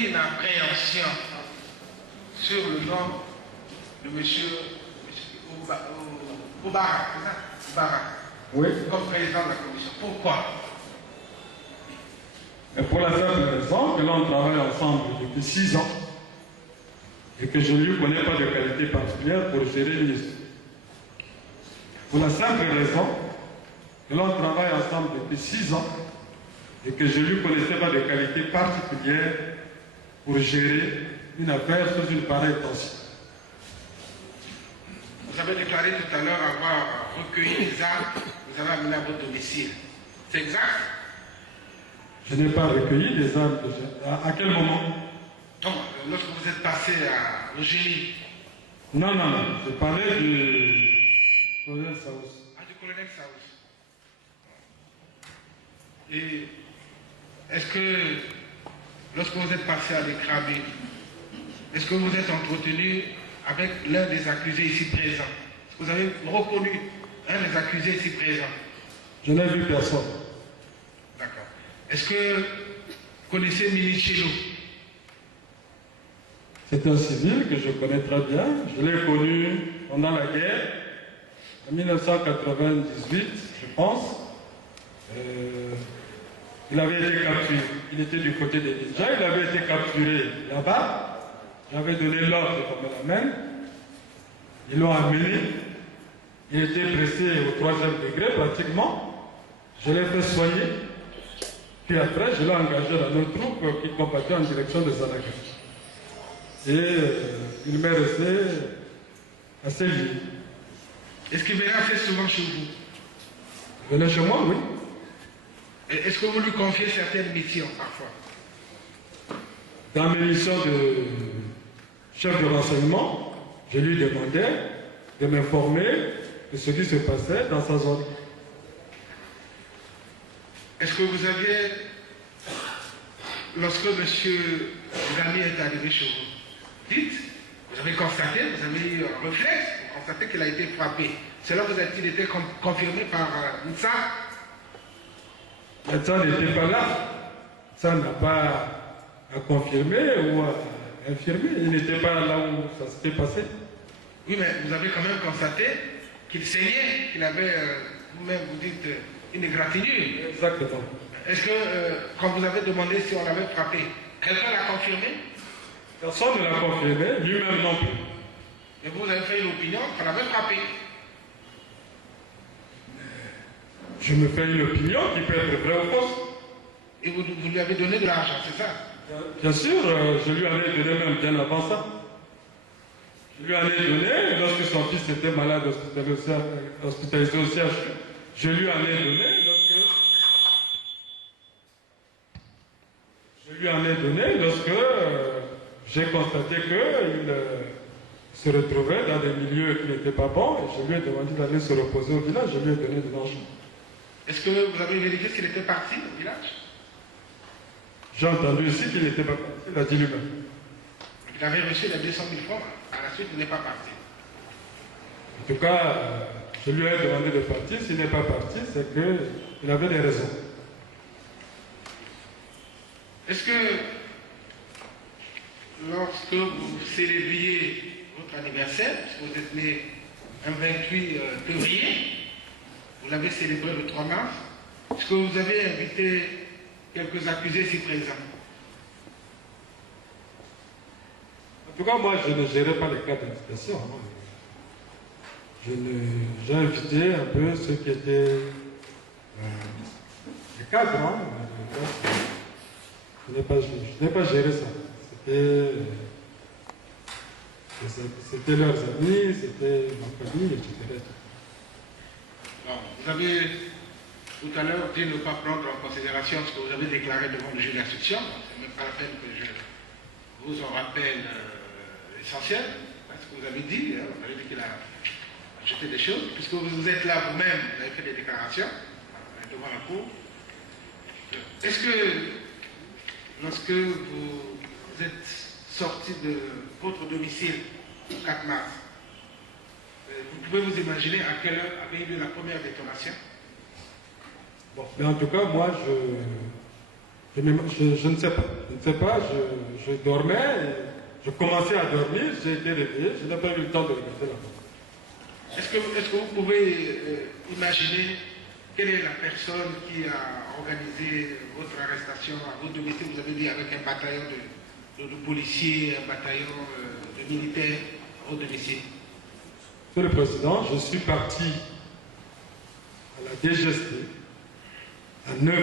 avez une appréhension sur le nom de M. Oubara, c'est ça? Oubara. Oui. Comme président de la commission. Pourquoi? Et pour la simple raison que l'on travaille ensemble depuis 6 ans et que je ne lui connais pas de qualité particulière pour gérer l'ISU. Pour la simple raison que l'on travaille ensemble depuis 6 ans et que je ne lui connaissais pas de qualité particulière pour gérer une affaire sous une pareille tension. Vous avez déclaré tout à l'heure avoir recueilli les armes que vous avez amenées à votre domicile. C'est exact? Je n'ai pas recueilli les armes. À quel moment? Donc, lorsque vous êtes passé au génie. Non, non, non. Je parlais du colonel Saous. Ah, du colonel Saous. Et est-ce que, lorsque vous êtes passé à l'écrabé, est-ce que vous êtes entretenu avec l'un des accusés ici présents? Est-ce que vous avez reconnu un des accusés ici présents? Je n'ai vu personne. D'accord. Est-ce que vous connaissez Milichello? C'est un civil que je connais très bien. Je l'ai connu pendant la guerre, en 1998, je pense. Il avait été capturé. Il était du côté des Ninjas. Il avait été capturé là-bas. J'avais donné l'ordre de tomber la main. Ils l'ont amené. Il était blessé au 3e degré pratiquement. Je l'ai fait soigner. Puis après, je l'ai engagé dans nos troupes qui combattaient en direction de Zanaga. Et il m'est resté assez lié. Est-ce qu'il venait assez souvent chez vous? Il venait chez moi, oui. Est-ce que vous lui confiez certaines missions parfois? Dans mes missions de chef de renseignement, je lui demandais de m'informer de ce qui se passait dans sa zone. Est-ce que vous aviez, lorsque M. Zami est arrivé chez vous, dites, vous avez constaté, vous avez eu un réflexe, vous constatez qu'il a été frappé. Cela vous a-t-il été confirmé par Nsa? Nsa n'était pas là. Ça n'a pas à confirmer ou à infirmer. Il n'était pas là où ça s'était passé. Oui, mais vous avez quand même constaté qu'il saignait, qu'il avait, vous-même vous dites, une égratignure. Exactement. Est-ce que, quand vous avez demandé si on l'avait frappé, quelqu'un l'a confirmé? Personne ne l'a confirmé, lui-même non plus. Et vous avez fait une opinion qu'on l'avait frappé. Je me fais une opinion qui peut être vraie ou fausse. Et vous lui avez donné de l'argent, c'est ça? Bien sûr, je lui en ai donné même bien avant ça. Je lui en ai donné lorsque son fils était malade, hospitalisé au CHU. Je lui en ai donné lorsque j'ai constaté qu'il se retrouvait dans des milieux qui n'étaient pas bons et je lui ai demandé d'aller se reposer au village. Je lui ai donné de l'argent. Est-ce que vous avez vérifié qu'il était parti au village? J'ai entendu ici qu'il n'était pas parti, il a dit lui-même. Il avait reçu les 200 000 francs, à la suite il n'est pas parti. En tout cas, je lui ai demandé de partir. S'il n'est pas parti, c'est qu'il avait des raisons. Est-ce que lorsque vous célébriez votre anniversaire, puisque vous êtes né un 28 février, vous l'avez célébré le 3 mars, est-ce que vous avez invité quelques accusés ici présents? En tout cas, moi, je ne gérais pas les cas d'invitation. J'ai invité un peu ceux qui étaient les cadres. Hein. Je n'ai pas géré ça. C'était leurs amis, c'était ma famille, etc. Bon, vous avez tout à l'heure dit ne pas prendre en considération ce que vous avez déclaré devant le juge d'instruction. Ce n'est même pas la peine que je vous en rappelle l'essentiel. Ce que vous avez dit, hein, vous avez dit qu'il a jeté des choses, puisque vous êtes là vous-même, vous avez fait des déclarations devant la cour. Est-ce que lorsque vous êtes sorti de votre domicile le 4 mars, vous pouvez vous imaginer à quelle heure avait eu la première détonation? Bon, mais en tout cas, moi, Je ne sais pas. Je ne sais pas, je dormais, je commençais à dormir, j'ai été réveillé, je n'ai pas eu le temps de regarder la montre. Est-ce que vous pouvez imaginer quelle est la personne qui a organisé votre arrestation à votre domicile? Vous avez dit avec un bataillon de policiers, un bataillon de militaires à votre domicile. Monsieur le Président, je suis parti à la DGST à 9 h.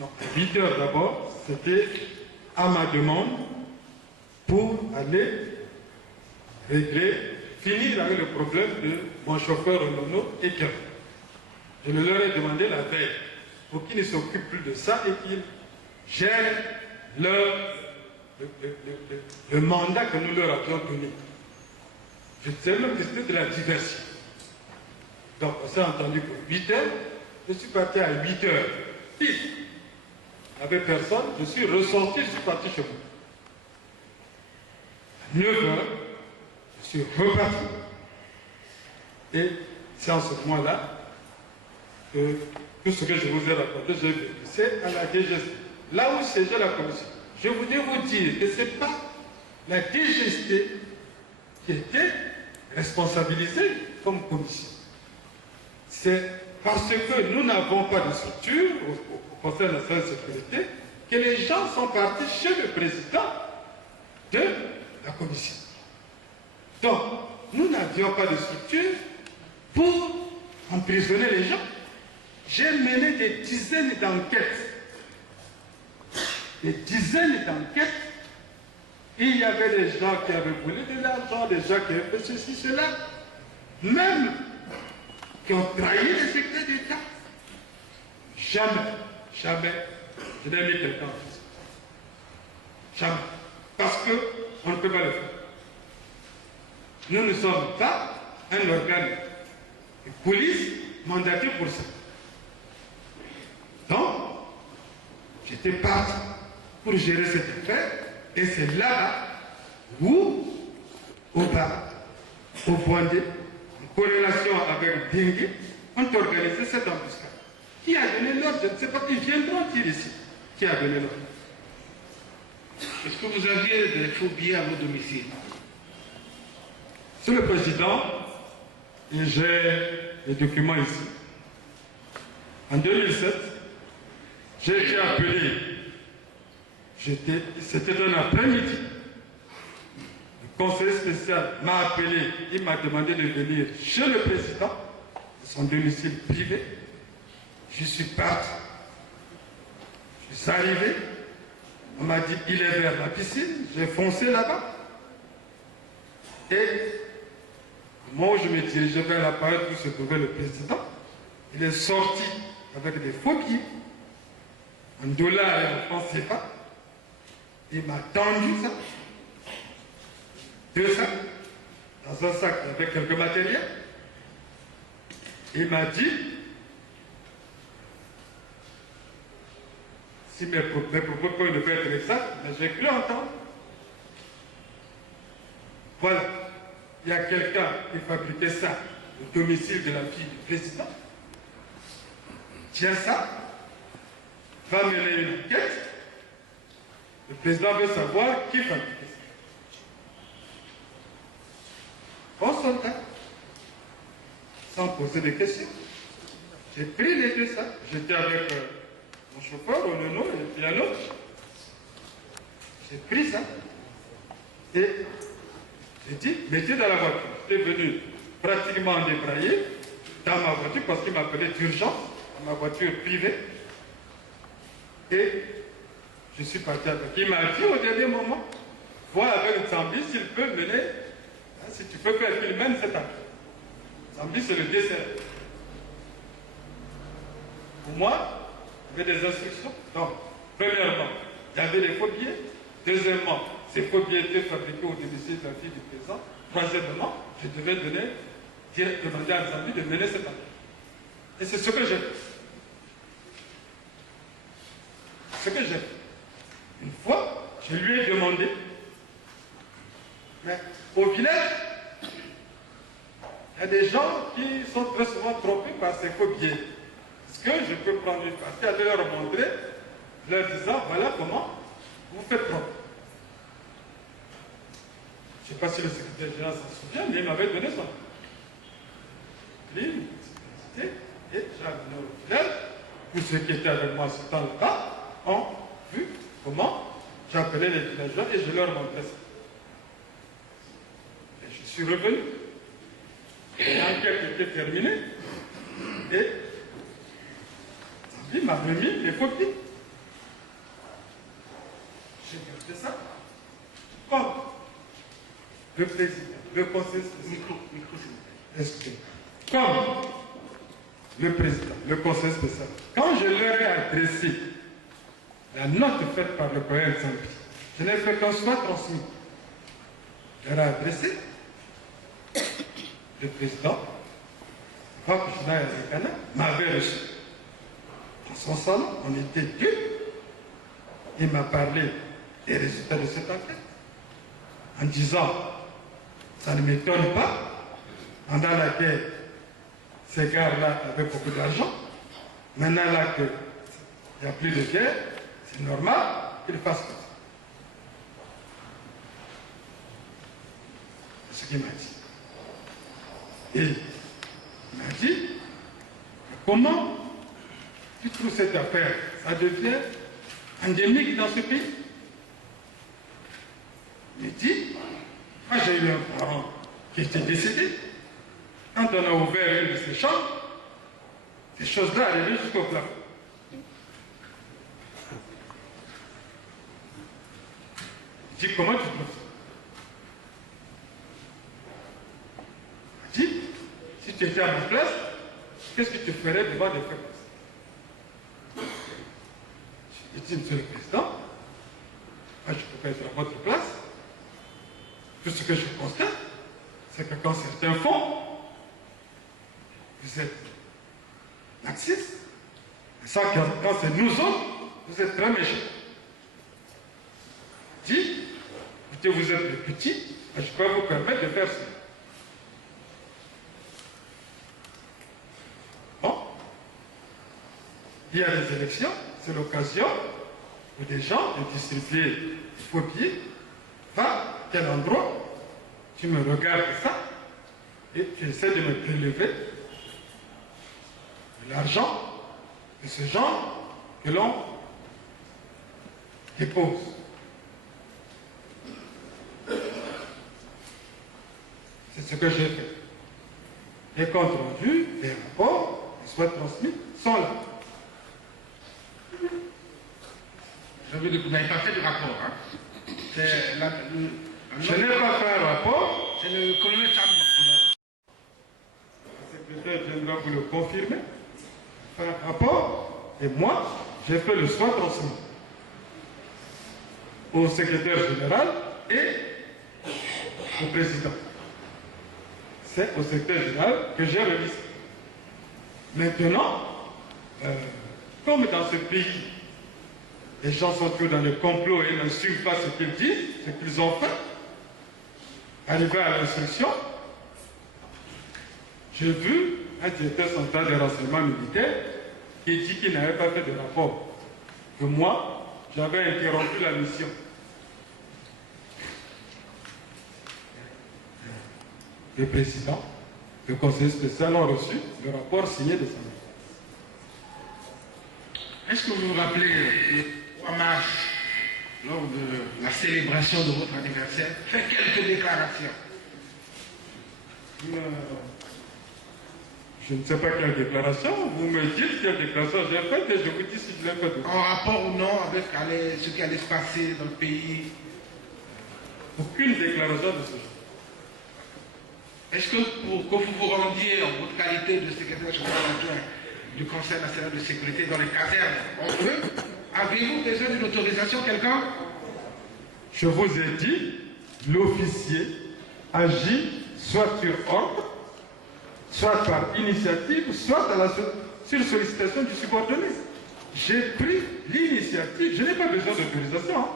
Non, à 8 h d'abord, c'était à ma demande pour aller régler, finir avec le problème de mon chauffeur Nono et Kevin. Je leur ai demandé la veille pour qu'ils ne s'occupent plus de ça et qu'ils gèrent le mandat que nous leur avions donné. Je sais même que c'était de la diversion. Donc on s'est entendu pour 8 h. Je suis parti à 8 h. Pile. Il n'y avait personne. Je suis ressorti, je suis parti chez moi. À 9 h, je suis reparti. Et c'est en ce moment-là que tout ce que je vous ai raconté, j'ai vécu. C'est à la DGST. Là où siégeait la commission. Je voudrais vous dire que ce n'est pas la DGST qui était responsabilisée comme commission. C'est parce que nous n'avons pas de structure au Conseil national de sécurité que les gens sont partis chez le président de la commission. Donc, nous n'avions pas de structure pour emprisonner les gens. J'ai mené des dizaines d'enquêtes. Des dizaines d'enquêtes. Il y avait des gens qui avaient volé de l'argent, des gens qui avaient fait ceci, cela. Même qui ont trahi les secrets d'État. Jamais, jamais, je n'ai mis quelqu'un en prison. Jamais. Parce qu'on ne peut pas le faire. Nous ne sommes pas un organe de police mandaté pour ça. Donc, j'étais parti pour gérer cette affaire, et c'est là où, au bar, au Bondé, en corrélation avec Dengue, on a organisé cette embuscade. Qui a donné l'ordre? Je ne sais pas, ils viendront dire ici. Qui a donné l'ordre? Est-ce que vous aviez des faux billets à votre domicile? Monsieur le Président, j'ai les documents ici. En 2007, j'ai été appelé. C'était un après-midi. Le conseiller spécial m'a appelé. Il m'a demandé de venir chez le président, de son domicile privé. Je suis parti. Je suis arrivé. On m'a dit, il est vers la piscine. J'ai foncé là-bas. Et moi, je me dirigeais vers la parade où se trouvait le président. Il est sorti avec des faux billets, en dollars et en francs CFA. Il m'a tendu ça, 2 sacs, dans un sac avec quelques matériels. Il m'a dit, si mes propos peuvent ne pas être exacts, mais j'ai cru entendre. Voilà, il y a quelqu'un qui fabriquait ça au domicile de la fille du président. Tiens ça, va mener une enquête. Le président veut savoir qui fabriquait ça. On s'entend, sans poser de questions. J'ai pris les 2 sacs. J'étais avec mon chauffeur, au nono et puis un autre. J'ai pris ça. Et j'ai dit, mettez dans la voiture. J'étais venu pratiquement débrailler dans ma voiture parce qu'il m'appelait d'urgence, dans ma voiture privée. Et je suis parti avec. Il m'a dit au dernier moment, vois avec Zambi s'il peut mener, hein, si tu peux faire qu'il mène cette affaire. Zambi, c'est le dessert. Pour moi, il y avait des instructions. Donc, premièrement, il y avait les faux billets. Deuxièmement, ces faux billets étaient fabriqués au domicile de la fille du président. Troisièmement, je devais demander à Zambi de mener cette affaire. Et c'est ce que j'ai fait. Ce que j'ai fait. Une fois, je lui ai demandé, mais au village, il y a des gens qui sont très souvent trompés par ces faux billets. Est-ce que je peux prendre une partie, aller leur montrer, leur disant, voilà comment vous faites propre. Je ne sais pas si le secrétaire général s'en souvient, mais il m'avait donné son ligne, et j'ai amené au village. Tous ceux qui étaient avec moi ce temps-là ont vu comment j'appelais les villageois et je leur montrais ça. Et je suis revenu. L'enquête était terminée et il m'a remis les copies. J'ai gardé ça. Comme le président, le conseil spécial. Comme le président, le conseil spécial. Quand je leur ai adressé la note faite par le colonel Zambi, je n'ai fait qu'un soit transmis. Je leur ai adressé le président, Pape Juna Yazekana, m'avait reçu. Dans son salon, on était deux. Il m'a parlé des résultats de cette enquête en disant, ça ne m'étonne pas, pendant la guerre, ces gars-là avaient beaucoup d'argent. Maintenant là qu'il n'y a plus de guerre, c'est normal qu'ils fassent ça. C'est ce qu'il m'a dit. Et il m'a dit, comment tu trouves cette affaire? Ça devient endémique dans ce pays. Il dit, moi j'ai eu un parent qui était décédé. Quand on a ouvert une de ces chambres, ces choses-là arrivaient jusqu'au plafond. Il dit, comment tu trouves ça? Il dit, si tu étais à ma place, qu'est-ce que tu ferais devant des faits comme ça? Il dit, monsieur le président, moi je ne peux pas être à votre place. Tout ce que je constate, c'est que quand certains font, vous êtes laxistes. Et ça, quand c'est nous autres, vous êtes très méchants. Il dit, écoutez, vous êtes les petits, je ne peux pas vous permettre de faire ça. Bon, il y a les élections, c'est l'occasion pour des gens de distribuer des faux billets. Va, à quel endroit, tu me regardes ça, et tu essaies de me prélever l'argent de ce genre que l'on dépose. C'est ce que j'ai fait. Les comptes rendus, les rapports, les soient transmis, sont là. Vous n'avez pas fait de rapport, hein? Je n'ai pas fait un rapport. C'est le colonel Sambi. Le secrétaire général vous le confirmer. Fait un rapport, et moi, j'ai fait le soin transmis au secrétaire général et au président. C'est au secrétaire général que j'ai remis ça. Maintenant, comme dans ce pays, les gens sont tous dans le complot et ne suivent pas ce qu'ils disent, ce qu'ils ont fait, arrivé à l'instruction, j'ai vu un directeur central des renseignements militaires qui dit qu'il n'avait pas fait de rapport. Que moi, j'avais interrompu la mission. Le président, le conseil spécial ont reçu le rapport signé de sa main. Est-ce que vous vous rappelez le 3 mars, lors de la célébration de votre anniversaire, fait quelques déclarations? Je ne sais pas quelle déclaration. Vous me dites quelle déclaration j'ai faite et je vous dis si je l'ai faite. En rapport ou non avec ce qui allait se passer dans le pays? Aucune déclaration de ce genre. Est-ce que pour que vous vous rendiez en votre qualité de secrétaire général adjoint du Conseil national de sécurité dans les casernes, avez-vous besoin d'une autorisation quelqu'un? Je vous ai dit, l'officier agit soit sur ordre, soit par initiative, soit sur sollicitation du subordonné. J'ai pris l'initiative, je n'ai pas besoin d'autorisation. Hein.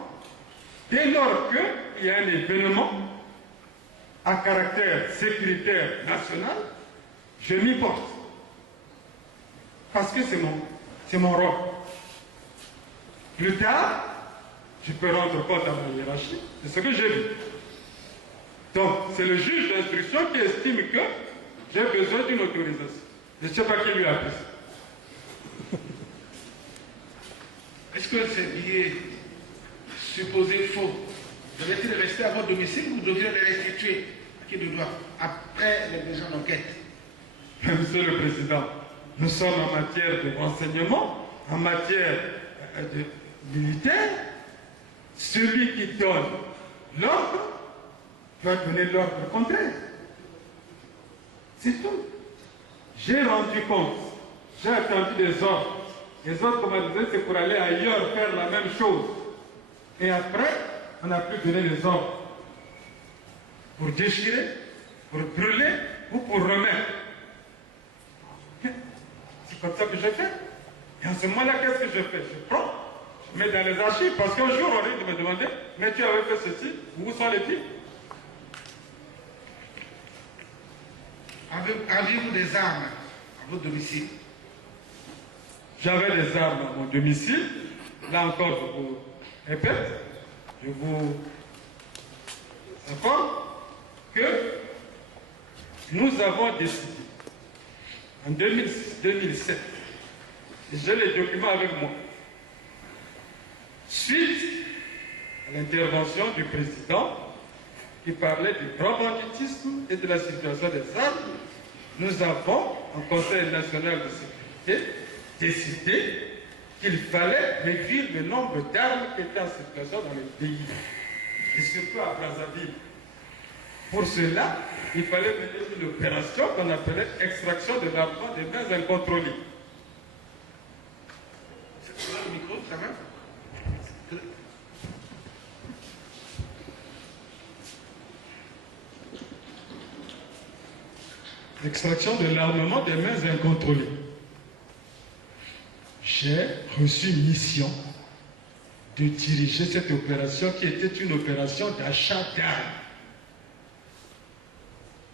Dès lors qu'il y a un événement à caractère sécuritaire national, je m'y porte. parce que c'est mon rôle. Plus tard, je peux rendre compte à ma hiérarchie de ce que j'ai vu. Donc, c'est le juge d'instruction qui estime que j'ai besoin d'une autorisation. Je ne sais pas qui lui a pris ça. Est-ce que ces billets supposés faux devaient-ils rester à votre domicile ou deviez les restituer à qui de droit après les besoins d'enquête? Monsieur le Président, nous sommes en matière de renseignement, en matière de militaire. Celui qui donne l'ordre doit donner l'ordre contraire. C'est tout. J'ai rendu compte, j'ai attendu des ordres. Les autres, comme on disait, c'est pour aller ailleurs faire la même chose. Et après, on a pu donner les ordres pour déchirer, pour brûler ou pour remettre. C'est comme ça que je fais. Et en ce moment-là, qu'est-ce que je fais? Je prends, je mets dans les archives, parce qu'un jour, on risque de me demander, mais tu avais fait ceci, où sont les titres? Aviez-vous des armes à votre domicile? J'avais des armes à mon domicile. Là encore, je vous répète, je vous informe que nous avons décidé en 2007, et j'ai les documents avec moi, suite à l'intervention du président qui parlait du grand banditisme et de la situation des armes, nous avons, en Conseil national de sécurité, décidé qu'il fallait réduire le nombre d'armes qui étaient en circulation dans le pays, et surtout à Brazzaville. Pour cela, il fallait mener une opération qu'on appelait extraction de l'armement des mains incontrôlées. C'est là le micro, ça va? L'extraction de l'armement des mains incontrôlées. J'ai reçu mission de diriger cette opération qui était une opération d'achat d'armes.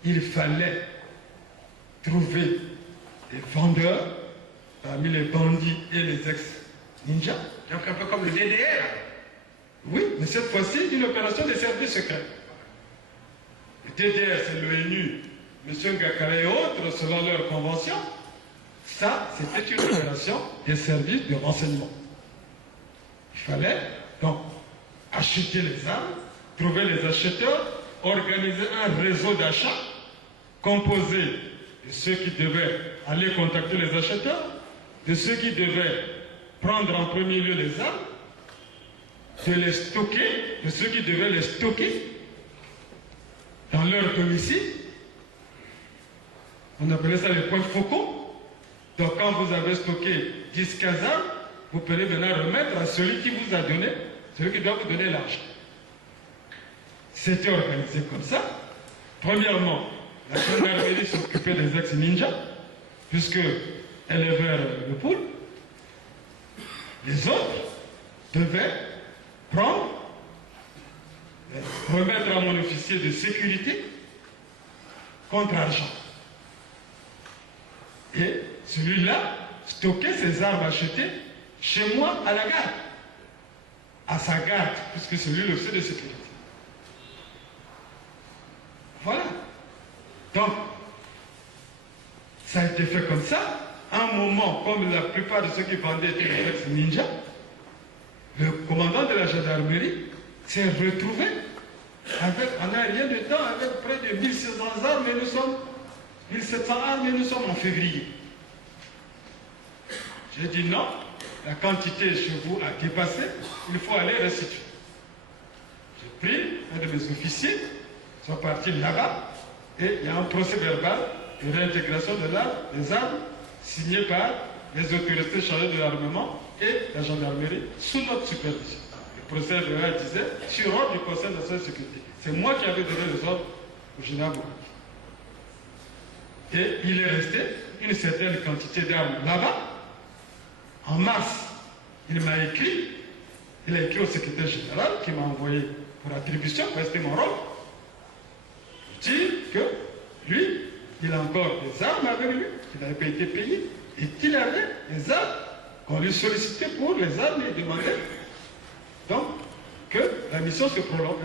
Il fallait trouver des vendeurs parmi les bandits et les ex-ninjas. Donc un peu comme le DDR. Oui, mais cette fois-ci, une opération des services secrets. Le DDR, c'est l'ONU, M. Ngakara et autres, selon leur convention. Ça, c'était une opération des services de renseignement. Il fallait donc acheter les armes, trouver les acheteurs, organiser un réseau d'achat composé de ceux qui devaient aller contacter les acheteurs, de ceux qui devaient prendre en premier lieu les armes, de les stocker, de ceux qui devaient les stocker dans leur domicile. On appelait ça les points focaux. Donc quand vous avez stocké 10-15 armes, vous pouvez maintenant remettre à celui qui vous a donné, celui qui doit vous donner l'argent. C'était organisé comme ça. Premièrement, la gendarmerie s'occupait des ex-ninjas, puisqu'elle est vers le pool. Les autres devaient prendre, remettre à mon officier de sécurité contre argent. Et celui-là stockait ses armes achetées chez moi à la garde, à sa garde, puisque c'est lui l'officier de sécurité. Voilà. Donc, ça a été fait comme ça. À un moment, comme la plupart de ceux qui vendaient étaient des ex-ninjas, le commandant de la gendarmerie s'est retrouvé avec, en un rien de temps, avec près de 1700 armes, et nous sommes 1700 armes et nous sommes en février. J'ai dit non, la quantité chez vous a dépassé, il faut aller restituer. J'ai pris un de mes officiers, ils sont partis là-bas, et il y a un procès verbal de réintégration des armes signé par les autorités chargées de l'armement et la gendarmerie sous notre supervision. Le procès verbal disait, sur ordre du Conseil national de sécurité. C'est moi qui avais donné les ordres au général Bouraki. Et il est resté une certaine quantité d'armes là-bas. En mars, il m'a écrit, il a écrit au secrétaire général qui m'a envoyé pour attribution, c'était mon rôle, dire que lui, il a encore des armes avec lui, qui n'avaient pas été payées, et qu'il avait des armes, qu'on lui sollicitait pour les armes et demandait donc que la mission se prolonge,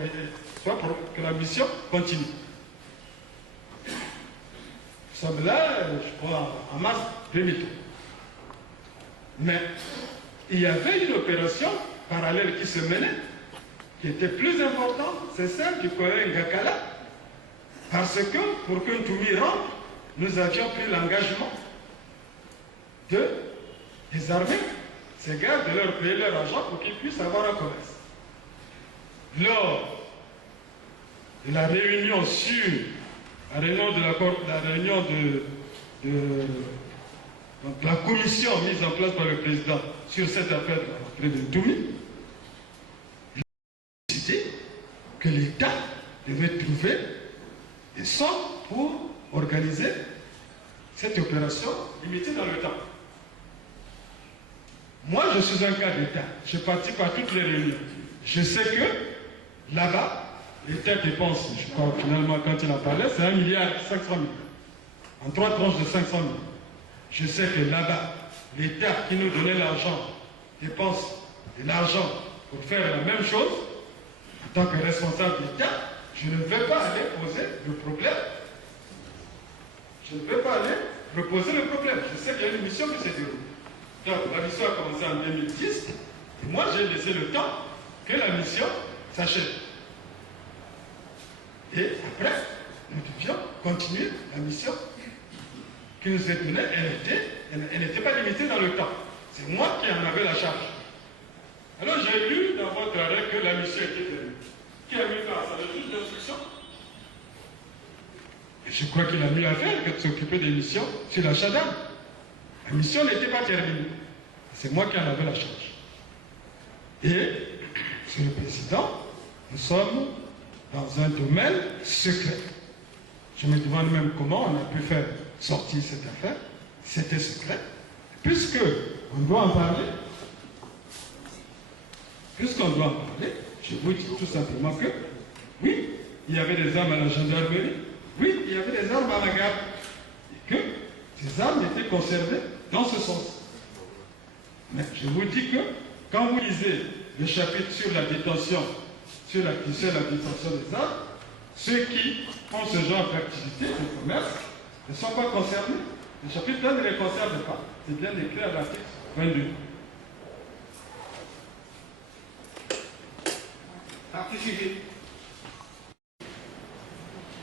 que la mission continue. Nous sommes là, je crois, en mars 2003. Mais il y avait une opération parallèle qui se menait, qui était plus importante, c'est celle du colonel Ngakala, parce que pour que Ntoumi rentre, nous avions pris l'engagement de désarmer ces gars, de leur payer leur argent pour qu'ils puissent avoir un commerce. Lors de la réunion sur la réunion de la commission mise en place par le président sur cette affaire de Ntoumi, il a décidé que l'État devait trouver des sommes pour organiser cette opération limitée dans le temps. Moi, je suis un cas d'État. Je participe à toutes les réunions. Je sais que là-bas, l'État dépense, je crois finalement quand il en parlait, c'est 1,5 milliard en 3 tranches de 500 000. Je sais que là-bas, l'État qui nous donnait l'argent dépense de l'argent pour faire la même chose. En tant que responsable d'État, je ne vais pas aller poser le problème. Je ne vais pas aller reposer le problème. Je sais qu'il y a une mission qui s'est déroulée. Donc la mission a commencé en 2010, et moi j'ai laissé le temps que la mission s'achève. Et après, nous devions continuer la mission qui nous est donnée. Elle n'était pas limitée dans le temps. C'est moi qui en avais la charge. Alors j'ai lu dans votre arrêt que la mission était terminée. Qui a mis ça? Le juge d'instruction. Et je crois qu'il a mis à faire que de s'occuper des missions sur la Chadam. La mission n'était pas terminée. C'est moi qui en avais la charge. Et, Monsieur le Président, nous sommes dans un domaine secret. Je me demande même comment on a pu faire sortir cette affaire. C'était secret. Puisque on doit en parler, je vous dis tout simplement que, oui, il y avait des armes à la gendarmerie, oui, il y avait des armes à la garde, et que ces armes étaient conservées dans ce sens. Mais je vous dis que, quand vous lisez le chapitre sur la détention, sur la détention des armes, ceux qui font ce genre d'activité de commerce ne sont pas concernés. Le chapitre 1 ne les concerne pas. C'est bien écrit à l'article 22. Participez.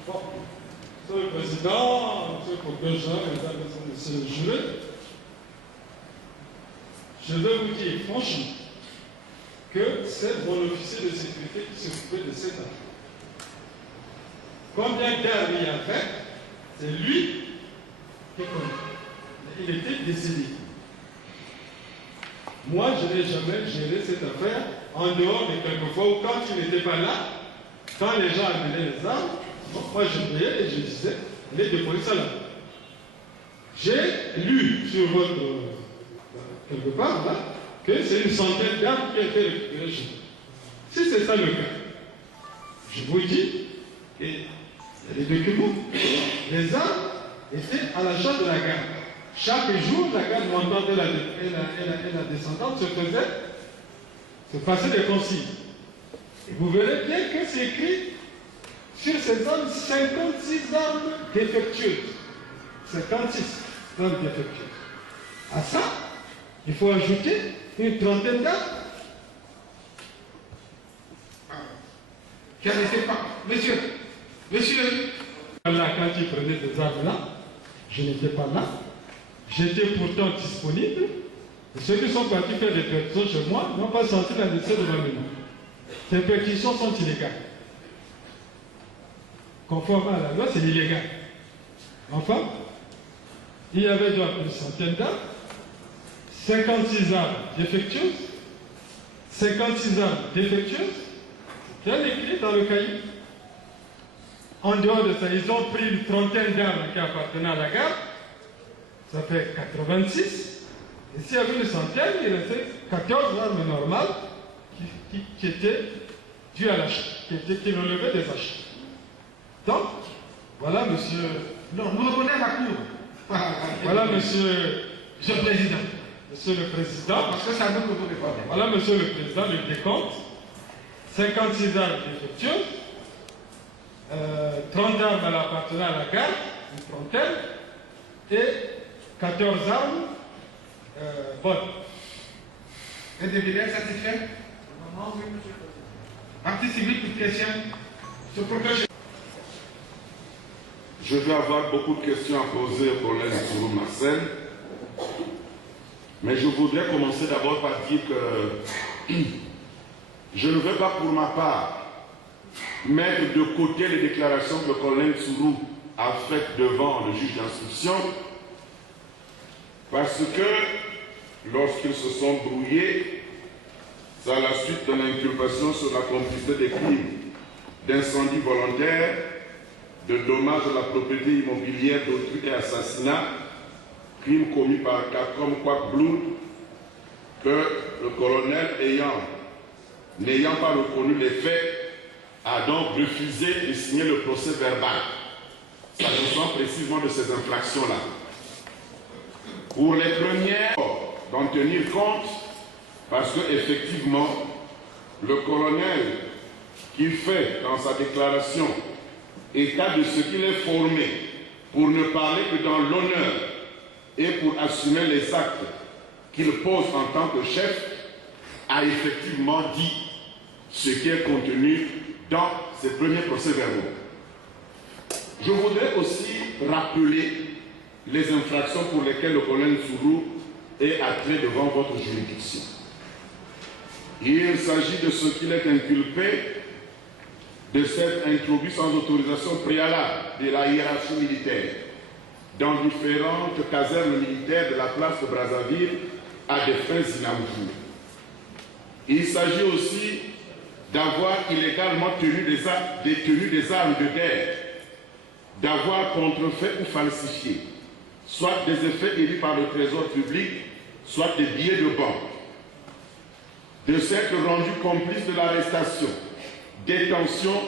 Bon. Monsieur le Président, Monsieur le Procureur, Mesdames et Messieurs les jurés, je vais vous dire franchement que c'est mon officier de sécurité qui s'occupait de cette affaire. Combien d'heures il y a fait, c'est lui qui connaît. Il était décédé. Moi, je n'ai jamais géré cette affaire en dehors de quelquefois où quand il n'était pas là, quand les gens amenaient les armes, moi je payais et je disais, allez déposer ça là. J'ai lu sur votre, quelque part là, que c'est une centaine d'armes qui ont été récupérées chez vous. Si c'est ça le cas, je vous dis, et les documents, les armes étaient à la charge de la garde. Chaque jour, la garde montante et la descendante se passaient des consignes. Et vous verrez bien que c'est écrit sur ces armes 56 armes défectueuses. 56 armes défectueuses. À ça, il faut ajouter une trentaine d'armes. Qui n'était pas. Monsieur. Là, quand il prenait ces armes-là, je n'étais pas là. J'étais pourtant disponible. Et ceux qui sont partis faire des perquisitions chez moi n'ont pas senti la nécessité de m'amener. Ces perquisitions sont illégales. Conformément à la loi, c'est illégal. Enfin, il y avait donc une centaine d'armes, 56 armes défectueuses, 56 armes défectueuses, bien écrit dans le cahier. En dehors de ça, ils ont pris une trentaine d'armes qui appartenaient à la garde, ça fait 86. Et s'il y avait une centaine, il restait 14 armes normales qui étaient dues à l'achat, qui relevaient des achats. Donc, voilà, monsieur. Non, nous revenons à la cour. Voilà, monsieur Monsieur le Président. Monsieur le Président. Parce que c'est à nous que vous répondez. Voilà, Monsieur le Président, le décompte. 56 armes défectueuses, 30 armes appartenant à la garde, une trentaine, et 14 armes bonnes. Êtes évidemment satisfait? Non, oui, Monsieur le Président. Partie civile, toute question. Je vais avoir beaucoup de questions à poser au colonel Nsourou Marcel, mais je voudrais commencer d'abord par dire que je ne veux pas pour ma part mettre de côté les déclarations que le colonel Nsourou a faites devant le juge d'instruction, parce que lorsqu'ils se sont brouillés, c'est à la suite de l'inculpation sur la complicité des crimes d'incendie volontaire, de dommages à la propriété immobilière d'autrui et assassinat, crime commis par Kakom Kwak Bloud, que le colonel n'ayant pas reconnu les faits, a donc refusé de signer le procès verbal. S'agissant précisément de ces infractions-là. Pour les premières, d'en tenir compte, parce qu'effectivement, le colonel qui fait dans sa déclaration état de ce qu'il est formé pour ne parler que dans l'honneur et pour assumer les actes qu'il pose en tant que chef, a effectivement dit ce qui est contenu dans ses premiers procès-verbaux. Je voudrais aussi rappeler les infractions pour lesquelles le colonel Nsourou est attrait devant votre juridiction. Il s'agit de ce qu'il est inculpé de s'être introduit sans autorisation préalable de la hiérarchie militaire dans différentes casernes militaires de la place de Brazzaville à des fins inamoureuses. Il s'agit aussi d'avoir illégalement détenu des armes de guerre, d'avoir contrefait ou falsifié, soit des effets émis par le trésor public, soit des billets de banque, de s'être rendu complice de l'arrestation, détention,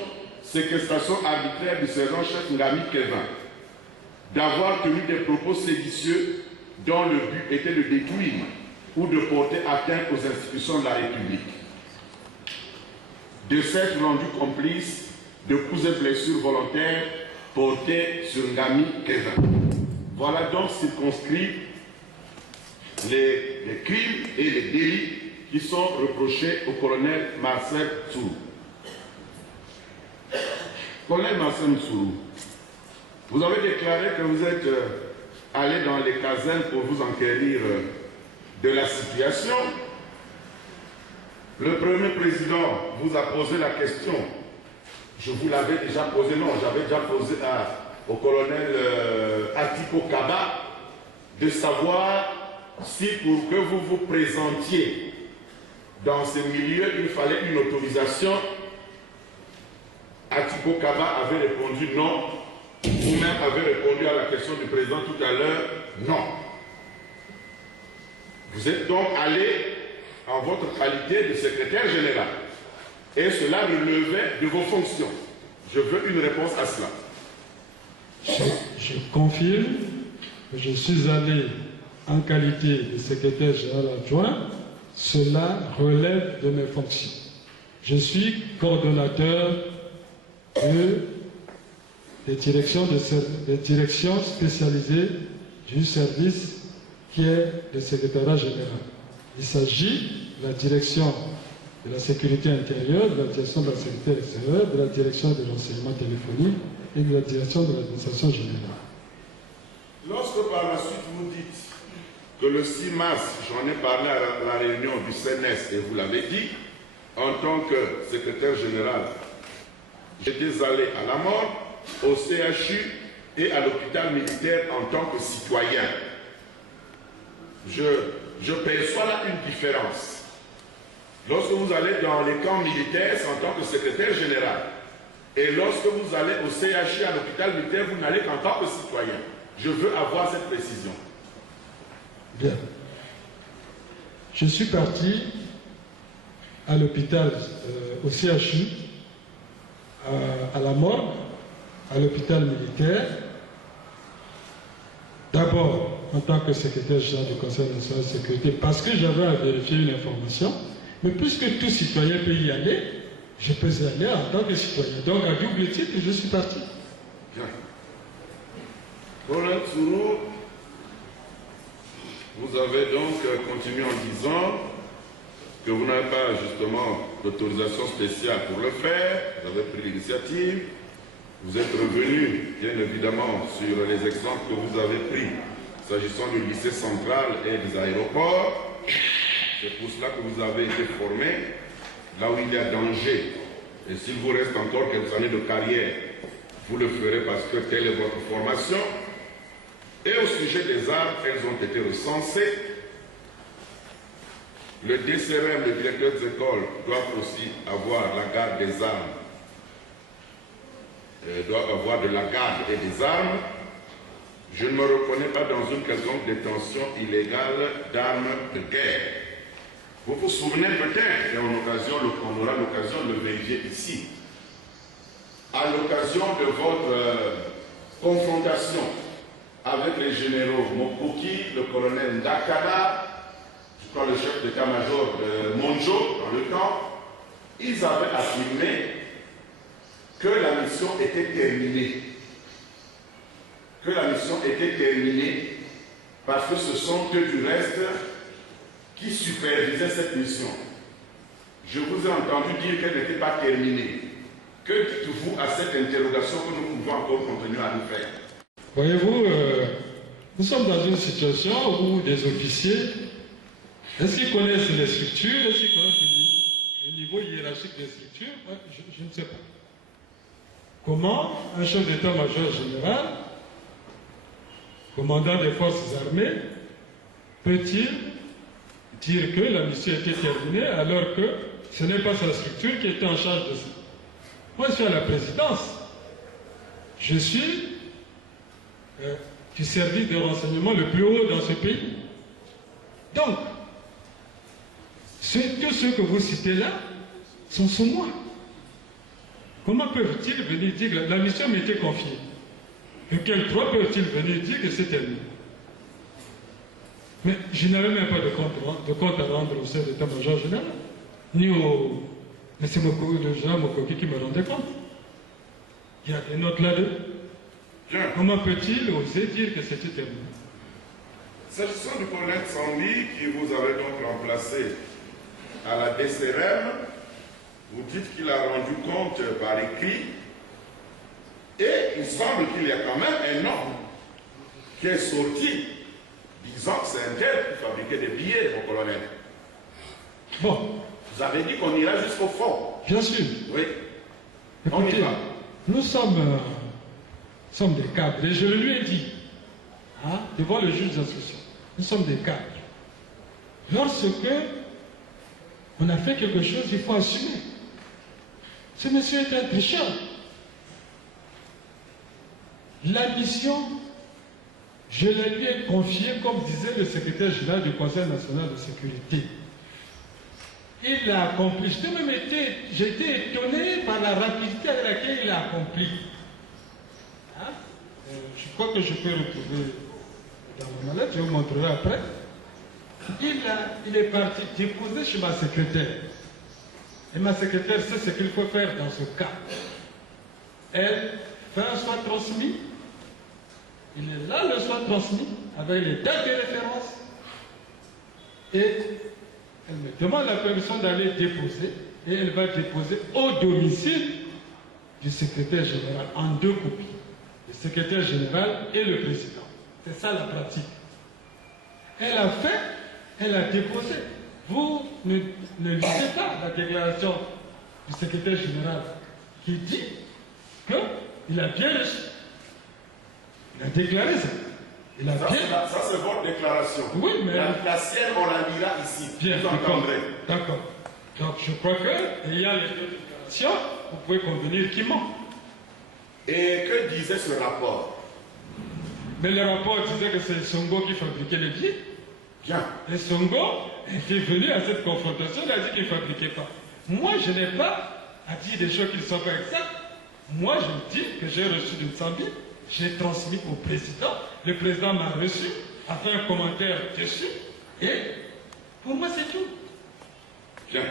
séquestration arbitraire du sergent-chef Ngami Kevin, d'avoir tenu des propos séditieux dont le but était de détruire ou de porter atteinte aux institutions de la République, de s'être rendu complice de coups et blessures volontaires portés sur Ngami Kevin. Voilà donc circonscrit les crimes et les délits qui sont reprochés au colonel Marcel Nsourou. Colonel Marcel Nsourou, vous avez déclaré que vous êtes allé dans les casernes pour vous enquérir de la situation. Le premier président vous a posé la question. Je vous l'avais déjà posé, non, j'avais déjà posé au colonel Atiko Kaba de savoir si pour que vous vous présentiez dans ces milieux, il fallait une autorisation. Atiko Kaba avait répondu non. Vous-même avez répondu à la question du président tout à l'heure, non. Vous êtes donc allé en votre qualité de secrétaire général. Et cela relevait de vos fonctions. Je veux une réponse à cela. Je confirme que je suis allé en qualité de secrétaire général adjoint. Cela relève de mes fonctions. Je suis coordonnateur des directions spécialisées du service qui est le secrétariat général. Il s'agit de la direction de la sécurité intérieure, de la direction de la sécurité extérieure, de la direction de l'enseignement téléphonique et de la direction de l'administration générale. Lorsque par la suite vous dites que le 6 mars, j'en ai parlé à la réunion du CNES et vous l'avez dit, en tant que secrétaire général, j'étais allé à la mort, au CHU et à l'hôpital militaire en tant que citoyen. Je perçois là une différence. Lorsque vous allez dans les camps militaires, c'est en tant que secrétaire général. Et lorsque vous allez au CHU, à l'hôpital militaire, vous n'allez qu'en tant que citoyen. Je veux avoir cette précision. Bien. Je suis parti à l'hôpital, au CHU, à la morgue, à l'hôpital militaire, d'abord en tant que secrétaire général du Conseil national de sécurité parce que j'avais à vérifier une information, mais puisque tout citoyen peut y aller, je peux y aller en tant que citoyen. Donc à double titre, je suis parti. Bien. Colonel Tsuru, vous avez donc continué en disant que vous n'avez pas justement d'autorisation spéciale pour le faire, vous avez pris l'initiative, vous êtes revenu bien évidemment sur les exemples que vous avez pris s'agissant du lycée central et des aéroports. C'est pour cela que vous avez été formé là où il y a danger. Et s'il vous reste encore quelques années de carrière, vous le ferez parce que telle est votre formation. Et au sujet des armes, elles ont été recensées. Le DCRM, le directeur des écoles, doit aussi avoir la garde des armes, doit avoir de la garde et des armes. Je ne me reconnais pas dans une quelconque détention illégale d'armes de guerre. Vous vous souvenez peut-être, et on aura l'occasion de le vérifier ici, à l'occasion de votre confrontation avec les généraux Mokoki, le colonel Ndakada, je crois le chef d'état-major de Monjo dans le temps, ils avaient affirmé que la mission était terminée. Que la mission était terminée parce que ce sont eux du reste qui supervisaient cette mission. Je vous ai entendu dire qu'elle n'était pas terminée. Que dites-vous à cette interrogation que nous pouvons encore continuer à nous faire? Voyez-vous, nous sommes dans une situation où des officiers, est-ce qu'ils connaissent les structures, est-ce qu'ils connaissent le niveau hiérarchique des structures? Je ne sais pas. Comment un chef d'état-major général, commandant des forces armées, peut-il dire que la mission était terminée alors que ce n'est pas sa structure qui était en charge de ça? Moi, je suis à la présidence. Je suis du service de renseignement le plus haut dans ce pays. Donc, tous ceux que vous citez là sont sous moi. Comment peuvent-ils venir dire que la mission m'était confiée? Et quel droit peuvent-ils venir dire que c'est terminé? Mais je n'avais même pas de compte à rendre au chef d'état-major général, ni au... Mais c'est le général Mokoki qui me rendait compte. Il y a des notes là-dedans. Comment peut-il oser dire que c'était terminé? S'agissant du colonel Sandy, qui vous avait donc remplacé à la DCRM, vous dites qu'il a rendu compte par écrit, et il semble qu'il y a quand même un homme qui est sorti disant que c'est un tel qui fabriquait des billets, mon colonel. Bon. Vous avez dit qu'on ira jusqu'au fond. Bien sûr. Oui. Écoutez, on y va. Nous sommes des cadres, et je le lui ai dit, hein, devant le juge d'instruction, nous sommes des cadres. Lorsque on a fait quelque chose, il faut assumer. Ce monsieur est un tricheur. La mission, je la lui ai confiée, comme disait le secrétaire général du Conseil national de sécurité. Il l'a accompli. J'étais étonné par la rapidité avec laquelle il l'a accompli. Hein? Je crois que je peux retrouver dans ma mallette, je vous montrerai après. Il est parti déposer chez ma secrétaire. Et ma secrétaire sait ce qu'il faut faire dans ce cas. Elle fait un soin transmis. Il est là le soin transmis avec les dates de référence. Et elle me demande la permission d'aller déposer. Et elle va déposer au domicile du secrétaire général en 2 copies. Le secrétaire général et le président. C'est ça la pratique. Elle a fait, elle a déposé. Vous ne lisez pas la déclaration du secrétaire général qui dit qu'il a bien reçu. Il a déclaré ça. Il a bien... Ça c'est votre déclaration. Oui, mais... La sienne, on la lira ici. Bien, vous entendrez. D'accord. Donc je crois que, ayant les 2 déclarations, vous pouvez convenir qu'il ment. Et que disait ce rapport? Mais le rapport disait que c'est Songo qui fabriquait les billets. Bien. Et Songo était venu à cette confrontation, il a dit qu'il ne fabriquait pas. Moi, je n'ai pas à dire des choses qui ne sont pas exactes. Moi, je dis que j'ai reçu d'une 100 000, j'ai transmis au président. Le président m'a reçu, a fait un commentaire dessus, et pour moi c'est tout. Bien.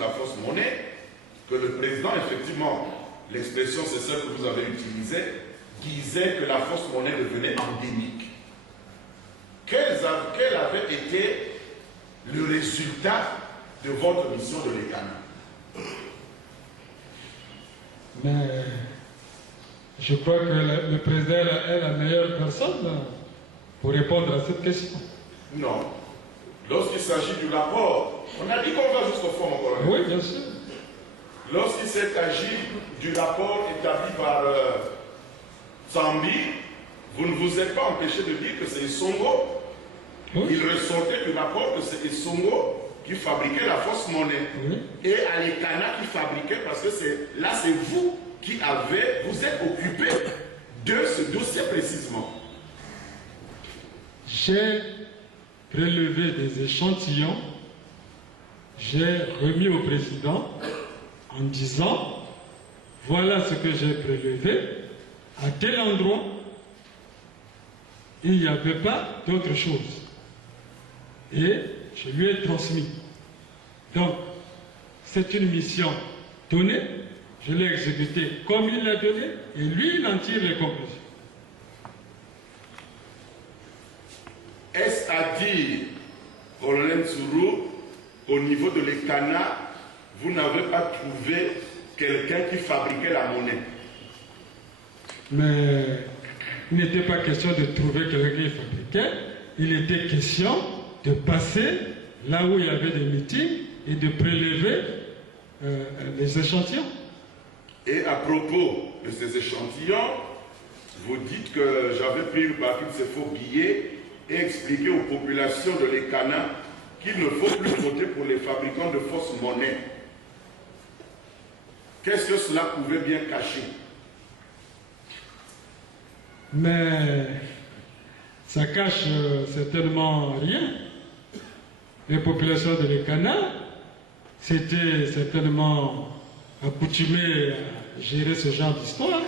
La fausse monnaie, que le président, effectivement, l'expression c'est celle que vous avez utilisée, disait que la fausse monnaie devenait endémique. Quel avait été le résultat de votre mission de l'ECANA? Mais je crois que le président est la meilleure personne pour répondre à cette question. Non. Lorsqu'il s'agit du rapport, on a dit qu'on va jusqu'au fond, mon colonel. Oui, bien sûr. Lorsqu'il s'est agi du rapport établi par Sambi, vous ne vous êtes pas empêché de dire que c'est Songo. Oui. Il ressortait du rapport que c'est Songo qui fabriquait la fausse monnaie. Oui. Et Alikana qui fabriquait, parce que là c'est vous qui vous êtes occupé de ce dossier précisément. J'ai prélevé des échantillons, j'ai remis au président en disant voilà ce que j'ai prélevé à tel endroit, il n'y avait pas d'autre chose. Et je lui ai transmis. Donc, c'est une mission donnée, je l'ai exécutée comme il l'a donnée, et lui, il en tire les conclusions. Est-ce à dire, colonel Tsuru, au niveau de l'ECANA, vous n'avez pas trouvé quelqu'un qui fabriquait la monnaie? Mais il n'était pas question de trouver quelqu'un qui fabriquait, il était question de passer là où il y avait des meetings et de prélever les échantillons. Et à propos de ces échantillons, vous dites que j'avais pris le papier de ces faux billets et expliqué aux populations de l'ECANA qu'il ne faut plus voter pour les fabricants de fausses monnaies. Qu'est-ce que cela pouvait bien cacher? Mais ça cache certainement rien. Les populations de l'ECANA s'étaient certainement accoutumées à gérer ce genre d'histoire.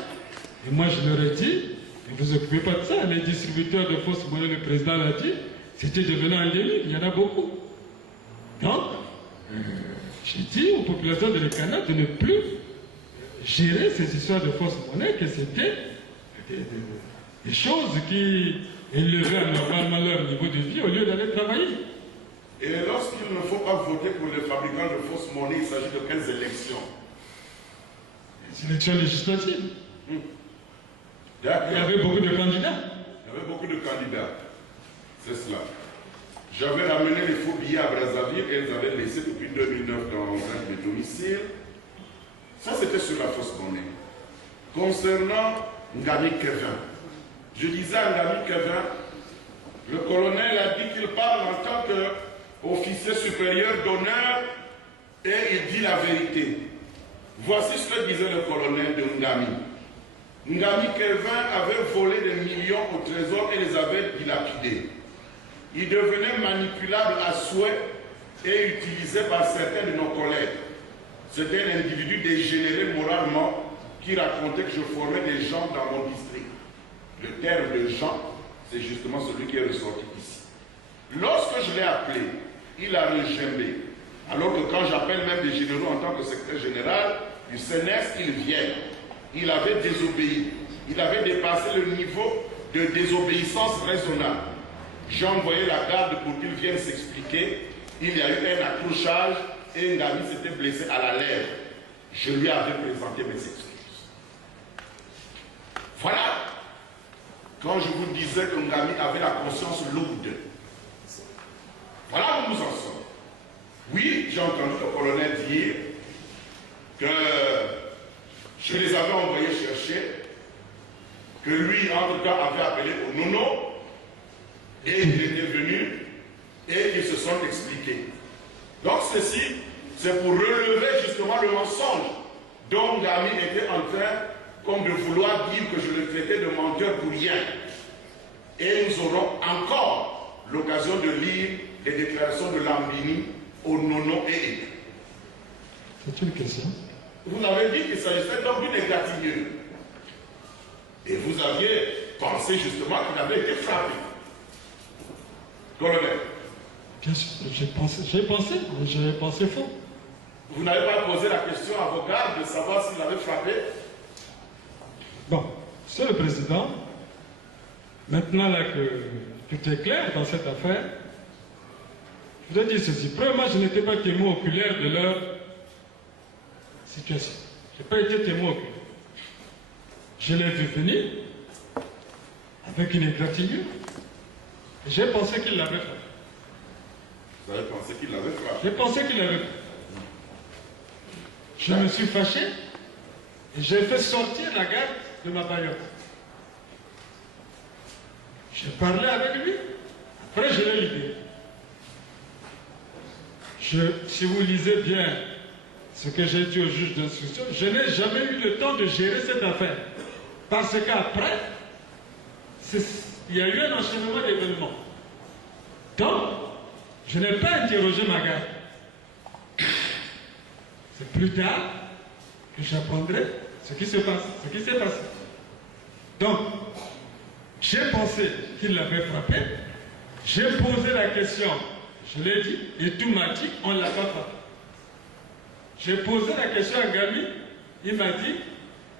Et moi je leur ai dit, ne vous occupez pas de ça, les distributeurs de fausses monnaies, le président l'a dit, c'était devenu endémique, il y en a beaucoup. Donc, j'ai dit aux populations de l'ECANA de ne plus gérer ces histoires de fausses monnaies, que c'était des choses qui élevaient normalement leur niveau de vie au lieu d'aller travailler. Et lorsqu'il ne faut pas voter pour les fabricants de fausses monnaies, il s'agit de quelles élections? Les élections législatives. Il y avait beaucoup de candidats. Il y avait beaucoup de candidats. C'est cela. J'avais ramené les faux billets à Brazzaville et ils avaient laissé depuis 2009 dans un domicile. Ça, c'était sur la fausse monnaie. Concernant Ngami Kevin, je disais à Ngami Kevin, le colonel a dit qu'il parle en tant qu'officier supérieur d'honneur et il dit la vérité. Voici ce que disait le colonel de Ngami. Ngami Kevin avait volé des millions au trésor et les avait dilapidés. Il devenait manipulable à souhait et utilisé par certains de nos collègues. C'était un individu dégénéré moralement qui racontait que je formais des gens dans mon district. Le terme de gens, c'est justement celui qui est ressorti ici. Lorsque je l'ai appelé, il a regimbé. Alors que quand j'appelle même des généraux en tant que secrétaire général du CNES, ils viennent. Il avait désobéi. Il avait dépassé le niveau de désobéissance raisonnable. J'ai envoyé la garde pour qu'il vienne s'expliquer. Il y a eu un accrochage et Ngami s'était blessé à la lèvre. Je lui avais présenté mes excuses. Voilà. Quand je vous disais que Ngami avait la conscience lourde. Voilà où nous en sommes. Oui, j'ai entendu le colonel dire que je les avais envoyés chercher, que lui, en tout cas, avait appelé au nono, et il était venu, et ils se sont expliqués. Donc ceci, c'est pour relever justement le mensonge dont Ngami était en train, comme de vouloir dire que je le traitais de menteur pour rien. Et nous aurons encore l'occasion de lire les déclarations de Lambini au nono et Ébé. C'est une question. Vous avez dit qu'il s'agissait donc d'une égratignure. Et vous aviez pensé justement qu'il avait été frappé. Colonel. Bien sûr, j'ai pensé, mais j'ai pensé faux. Vous n'avez pas posé la question à vos gardes de savoir s'il avait frappé? Bon, Monsieur le Président, maintenant là que tout est clair dans cette affaire, je voudrais dire ceci. Premièrement, je n'étais pas témoin oculaire de leur situation. Je n'ai pas été témoin oculaire. Je l'ai vu venir avec une égratignure. J'ai pensé qu'il l'avait fait. Vous avez pensé qu'il l'avait frappé? J'ai pensé qu'il l'avait fait. Je me suis fâché et j'ai fait sortir la garde de ma bagnole. J'ai parlé avec lui. Après, je l'ai libéré. Si vous lisez bien ce que j'ai dit au juge d'instruction, je n'ai jamais eu le temps de gérer cette affaire. Parce qu'après, il y a eu un enchaînement d'événements. Donc, je n'ai pas interrogé ma garde. C'est plus tard que j'apprendrai ce qui se passe, ce qui s'est passé. Donc, j'ai pensé qu'il l'avait frappé. J'ai posé la question, je l'ai dit, et tout m'a dit, on ne l'a pas frappé. J'ai posé la question à Gami, il m'a dit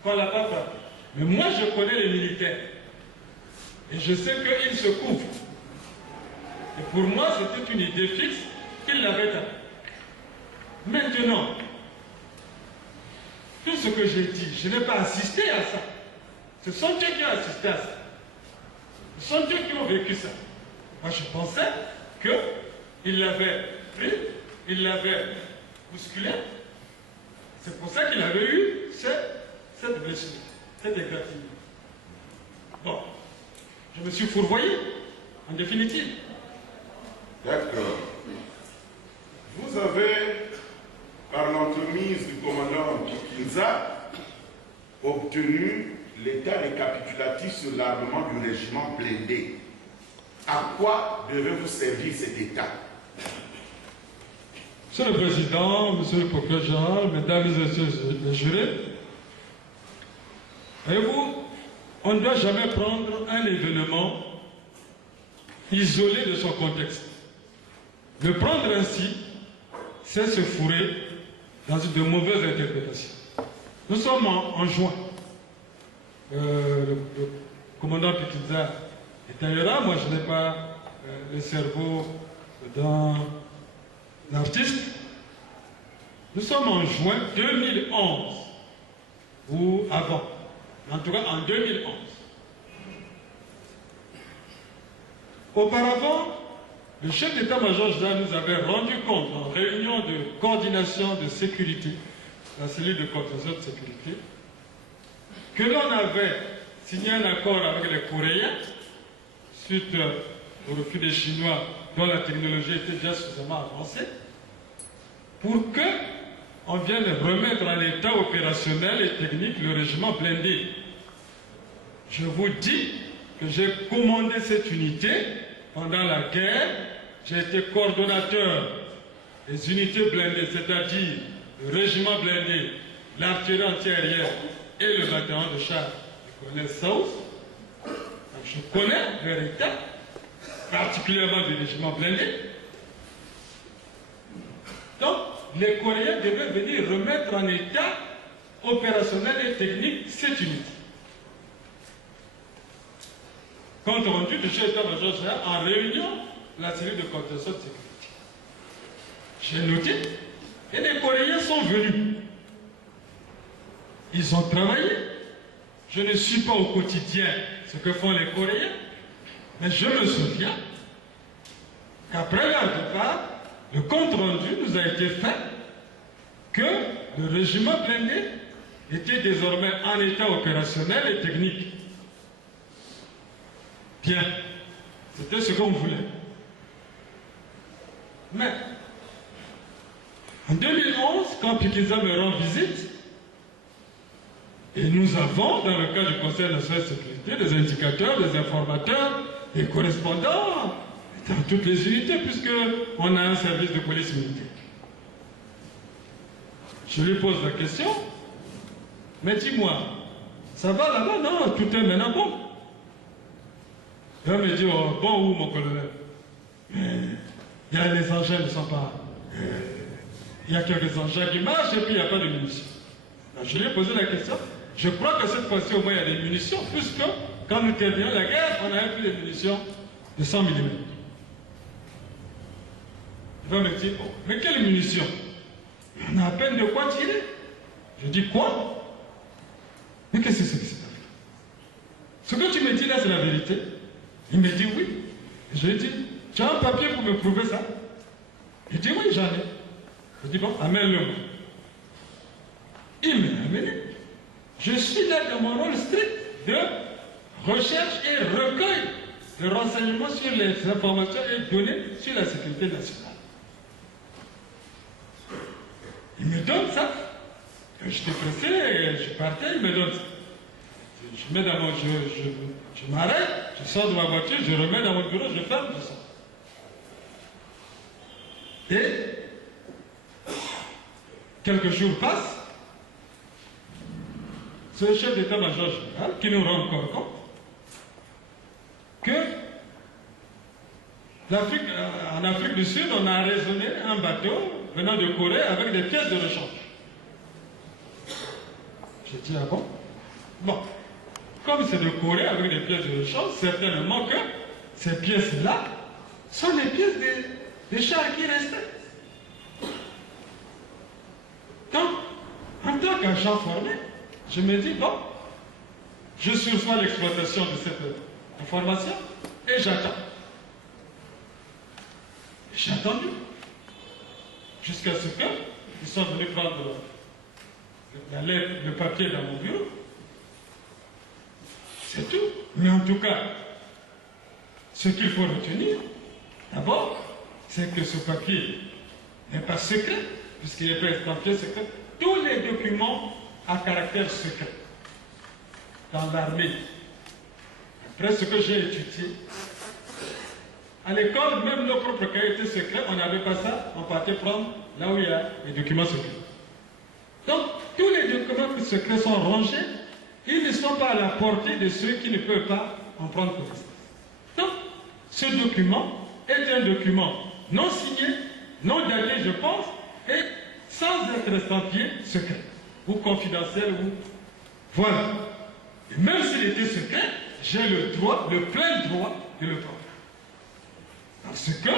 qu'on ne l'a pas frappé. Mais moi, je connais les militaires. Et je sais qu'ils se couvrent. Et pour moi, c'était une idée fixe qu'il l'avait tapé. Maintenant, tout ce que j'ai dit, je n'ai pas assisté à ça. Ce sont eux qui ont assisté à ça. Ce sont eux qui ont vécu ça. Moi, je pensais qu'il l'avait pris, il l'avait bousculé. C'est pour ça qu'il avait eu cette blessure, cette égratignure. Bon, je me suis fourvoyé, en définitive. D'accord. Vous avez, par l'entremise du commandant Kikinza, obtenu l'état récapitulatif sur l'armement du régiment blindé. À quoi devait vous servir cet état? Monsieur le Président, Monsieur le Procureur général, Mesdames et Messieurs les jurés, voyez-vous, on ne doit jamais prendre un événement isolé de son contexte. Le prendre ainsi, c'est se fourrer dans de mauvaises interprétations. Nous sommes en juin. Le commandant Pikinza est ailleurs là. Moi, je n'ai pas le cerveau d'un artiste. Nous sommes en juin 2011, ou avant, en tout cas en 2011. Auparavant, le chef d'état-major général nous avait rendu compte en réunion de coordination de sécurité, la cellule de coordination de sécurité, que l'on avait signé un accord avec les Coréens suite au refus des Chinois dont la technologie était déjà suffisamment avancée, pour qu'on vienne remettre en état opérationnel et technique le régiment blindé. Je vous dis que j'ai commandé cette unité pendant la guerre. J'ai été coordonnateur des unités blindées, c'est-à-dire le régiment blindé, l'artillerie antiaérienne et le bataillon de chars du colonel South. Donc je connais leur état, particulièrement du régiment blindé. Donc, les Coréens devaient venir remettre en état opérationnel et technique cette unité. Compte rendu du chef d'état-major général en réunion la cellule de coordination de sécurité. J'ai noté, et les Coréens sont venus. Ils ont travaillé. Je ne suis pas au quotidien ce que font les Coréens, mais je me souviens qu'après leur départ, le compte rendu nous a été fait que le régiment blindé était désormais en état opérationnel et technique. Bien, c'était ce qu'on voulait. Mais, en 2011, quand Pikinza me rend visite, et nous avons, dans le cadre du Conseil national de sécurité, des indicateurs, des informateurs, des correspondants, dans toutes les unités, puisqu'on a un service de police militaire. Je lui pose la question, mais dis-moi, Ça va là-bas? Non, tout est maintenant bon. Il va me dire, oh, bon où mon colonel? Il y a les engins ne sont pas... Il y a quelques engins qui marchent et puis il n'y a pas de munitions. Alors, je lui ai posé la question. Je crois que cette fois-ci au moins il y a des munitions, puisque quand nous terminions la guerre, on avait plus de munitions de 100 mm. Il va me dire, oh, mais quelles munitions? On a à peine de quoi tirer. Je dis, quoi? Mais qu'est-ce que c'est que cette affaire? Ce que tu me dis là, c'est la vérité? Il me dit oui. Et je lui ai dit, tu as un papier pour me prouver ça? Il dit oui, j'en ai. Je dis, bon, amène-le-moi. Il me l'a amené. Je suis là dans mon rôle strict de recherche et recueil de renseignements sur les informations et données sur la sécurité nationale. Il me donne ça. J'étais pressé, je partais, il me donne ça. Je mets dans mon... Je m'arrête, je sors de ma voiture, je remets dans mon bureau, je ferme, je sors. Et quelques jours passent. C'est le chef d'état-major général qui nous rend encore compte que en Afrique du Sud, on a raisonné un bateau venant de Corée avec des pièces de rechange. J'ai dit, ah bon? Bon, comme c'est de Corée avec des pièces de rechange, certainement que ces pièces-là sont les pièces des chars qui restaient. Donc, en tant qu'agent formé, je me dis, bon, je sursois l'exploitation de cette information et j'attends. J'ai attendu jusqu'à ce qu'ils soient venus prendre le papier dans mon bureau. C'est tout. Mais en tout cas, ce qu'il faut retenir, d'abord, c'est que ce papier n'est pas secret, puisqu'il n'est pas estampillé secret. Tous les documents à caractère secret dans l'armée, après ce que j'ai étudié, à l'école, même nos propres cahiers étaient secrets, on n'avait pas ça, on partait prendre là où il y a les documents secrets. Donc, tous les documents secrets sont rangés, ils ne sont pas à la portée de ceux qui ne peuvent pas en prendre connaissance. Donc, ce document est un document non signé, non daté, je pense, et sans être estampillé secret, ou confidentiel, ou... Voilà. Et même s'il était secret, j'ai le droit, le plein droit de le prendre. Parce que,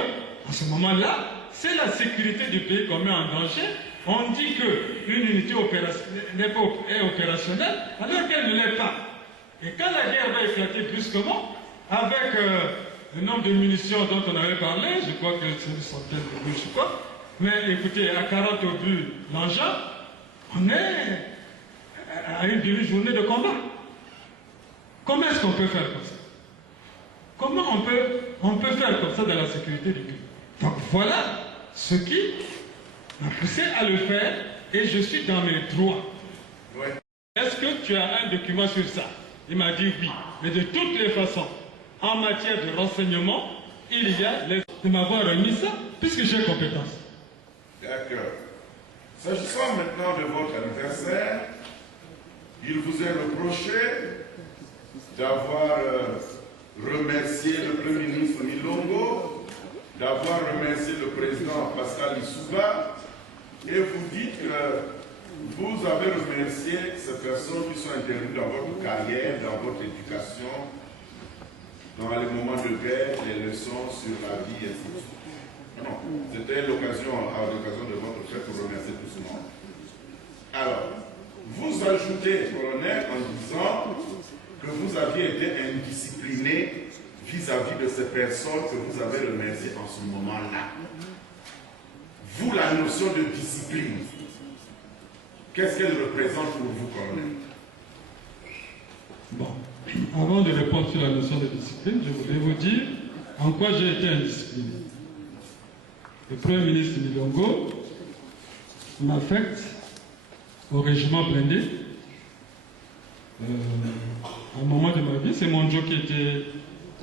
en ce moment-là, c'est la sécurité du pays qu'on met en danger. On dit qu'une unité est opérationnelle alors qu'elle ne l'est pas. Et quand la guerre va éclater brusquement, avec le nombre de munitions dont on avait parlé, je crois que c'est une centaine de buts, je sais pas, mais écoutez, à 40 obus l'engin, on est à une demi-journée de combat. Comment est-ce qu'on peut faire comme ça? Comment on peut faire comme ça dans la sécurité du pays? Donc voilà ce qui m'a poussé à le faire et je suis dans mes droits. Ouais. Est-ce que tu as un document sur ça? Il m'a dit oui. Mais de toutes les façons, en matière de renseignement, il y a les de m'avoir remis ça puisque j'ai compétence. D'accord. S'agissant maintenant de votre adversaire, il vous est reproché d'avoir remercié le Premier ministre Milongo, d'avoir remercié le président Pascal Lissouba, et vous dites que vous avez remercié ces personnes qui sont intervenues dans votre carrière, dans votre éducation, dans les moments de guerre, les leçons sur la vie, etc. Non, c'était l'occasion, à l'occasion de votre fête, pour remercier tout ce monde. Alors, vous ajoutez, colonel, en disant que vous aviez été indiscipliné vis-à-vis de ces personnes que vous avez remerciées en ce moment-là. Vous, la notion de discipline, qu'est-ce qu'elle représente pour vous, colonel? Bon, avant de répondre sur la notion de discipline, je voulais vous dire en quoi j'ai été indiscipliné. Le Premier ministre Milongo m'affecte au régiment blindé. À un moment de ma vie, c'est mon Joe qui était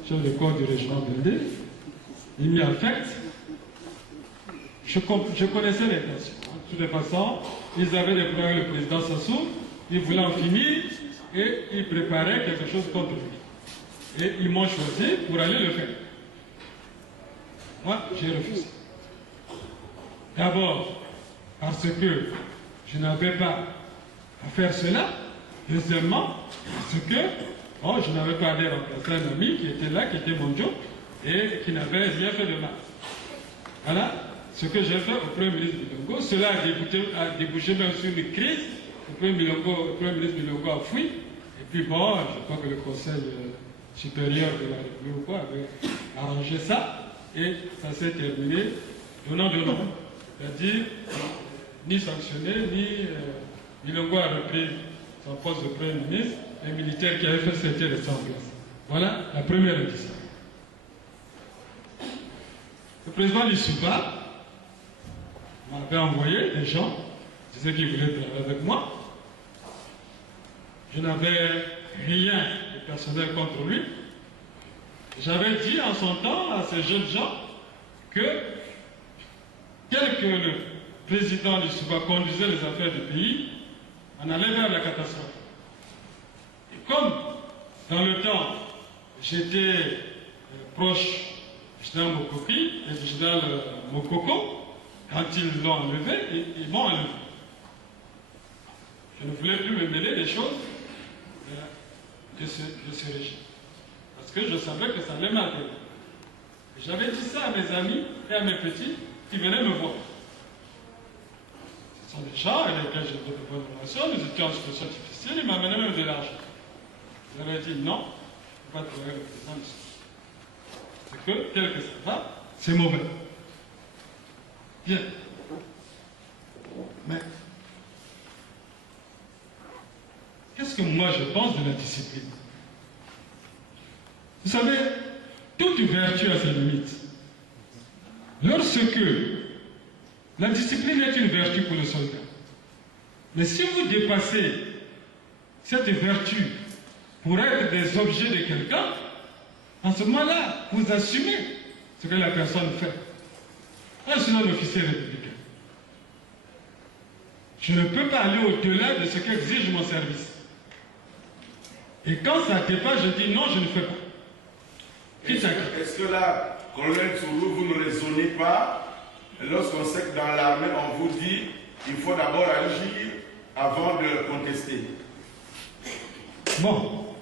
chef de corps du régiment blindé. Il m'y affecte. Je connaissais les nations. De toute façon, ils avaient des problèmes avec le président Sassou. ils voulaient en finir et ils préparaient quelque chose contre lui. Et ils m'ont choisi pour aller le faire. Moi, j'ai refusé. D'abord, parce que je n'avais pas à faire cela. Deuxièmement, parce que je n'avais pas à aller remplacer un ami qui était là, qui était mon job, et qui n'avait rien fait de mal. Voilà ce que j'ai fait au Premier ministre Bilongo. Cela a débouché même sur une crise. Le Premier ministre Bilongo a fui. Et puis bon, je crois que le Conseil supérieur de la République avait arrangé ça. Et ça s'est terminé donnant de nom. C'est-à-dire, ni sanctionné, ni Bilongo a repris son poste de Premier ministre. Les militaires qui avaient fait c'était restés en place. Voilà la première édition. Le président Lissouba m'avait envoyé des gens, disait qu'ils voulaient travailler avec moi. Je n'avais rien de personnel contre lui. J'avais dit en son temps à ces jeunes gens que, tel que le président Lissouba conduisait les affaires du pays, on allait vers la catastrophe. Et comme dans le temps, j'étais proche du général Mokoki et du général Mokoko, quand ils l'ont enlevé, ils m'ont enlevé. Je ne voulais plus me mêler des choses de ce régime. Parce que je savais que ça allait m'arriver. J'avais dit ça à mes amis et à mes petits qui venaient me voir. Ce sont des gens avec lesquels j'ai de bonnes relations, nous étions en situation difficile, ils m'amenaient même de l'argent. J'avais dit non, je ne peux pas travailler avec le président du Sud. C'est que, tel que ça va, c'est mauvais. Bien. Mais, qu'est-ce que moi je pense de la discipline? Vous savez, toute vertu a ses limites. Lorsque la discipline est une vertu pour le soldat, mais si vous dépassez cette vertu pour être des objets de quelqu'un, en ce moment-là, vous assumez ce que la personne fait. Je suis un officier républicain. Je ne peux pas aller au-delà de ce qu'exige mon service. Et quand ça dépasse, je dis non, je ne fais pas. Est-ce que là, colonel Tsuru, vous ne raisonnez pas lorsqu'on sait que dans l'armée, on vous dit qu'il faut d'abord agir avant de contester? Bon,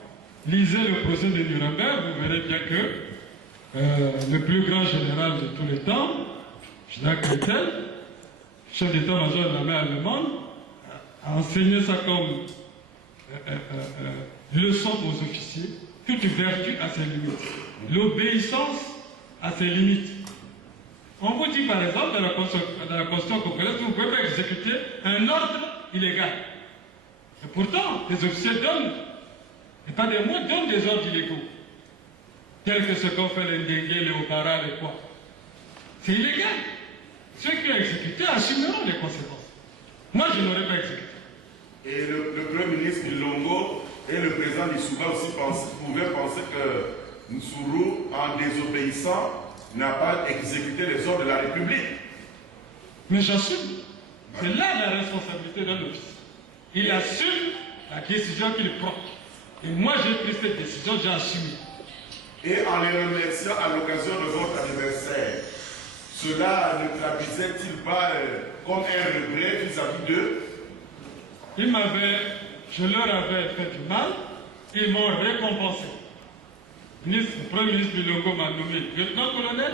lisez le procès de Nuremberg, vous verrez bien que le plus grand général de tous les temps, Jacques Keitel, chef d'état-major de l'armée allemande, a enseigné ça comme leçon aux officiers. Toute vertu a ses limites. L'obéissance a ses limites. On vous dit par exemple dans la Constitution congolaise que vous ne pouvez pas exécuter un ordre illégal. Et pourtant, les officiers donnent, et pas des mots, donnent des ordres illégaux. Tels que ce qu'ont fait les Ndenge, les Obara, les quoi. C'est illégal. Ceux qui ont exécuté assumeront les conséquences. Moi, je n'aurais pas exécuté. Et le Premier ministre Bilongo et le président Lissouba aussi pouvaient penser que Nsuru, en désobéissant, n'a pas exécuté les ordres de la République. Mais j'assume. C'est là la responsabilité d'un officier. Il assume la décision qu'il prend. Et moi, j'ai pris cette décision, j'ai assumé. Et en les remerciant à l'occasion de votre anniversaire, cela ne traduisait-il pas comme un regret vis-à-vis d'eux? Je leur avais fait du mal, ils m'ont récompensé. Le Premier ministre Bilongo m'a nommé lieutenant-colonel,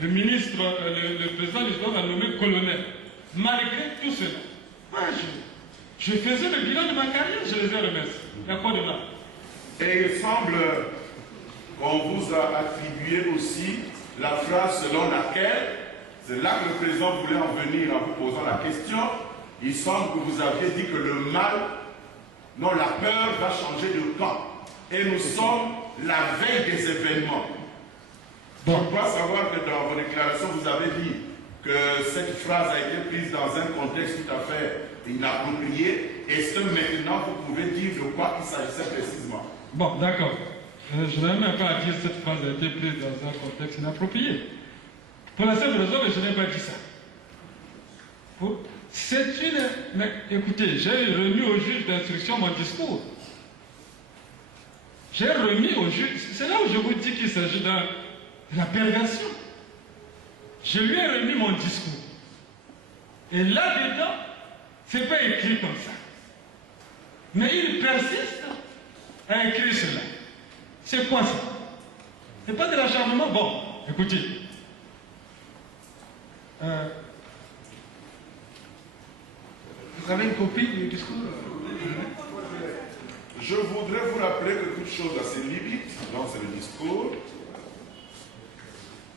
le président Lissouba m'a nommé colonel. Malgré tout cela, moi, je faisais le bilan de ma carrière, je les ai remerciés. Il n'y a pas de mal. Et il semble qu'on vous a attribué aussi la phrase selon laquelle, c'est là que le président voulait en venir en vous posant la question, il semble que vous aviez dit que le mal, non, la peur va changer de camp. Et nous sommes la veille des événements. Donc, on doit savoir que dans vos déclarations, vous avez dit que cette phrase a été prise dans un contexte tout à fait inapproprié. Est-ce que maintenant, vous pouvez dire de quoi il s'agissait précisément? Bon, d'accord. Je n'ai même pas à dire que cette phrase a été prise dans un contexte inapproprié. Pour la simple raison que je n'ai pas dit ça. C'est une... Mais écoutez, j'ai remis au juge d'instruction mon discours. J'ai remis au juge... C'est là où je vous dis qu'il s'agit de la perversion. Je lui ai remis mon discours. Et là-dedans, c'est pas écrit comme ça. Mais il persiste à écrire cela. C'est quoi ça? C'est pas de l'acharnement? Bon, écoutez. Vous avez une copie du discours? Je voudrais vous rappeler que toute chose a ses limites, donc c'est le discours.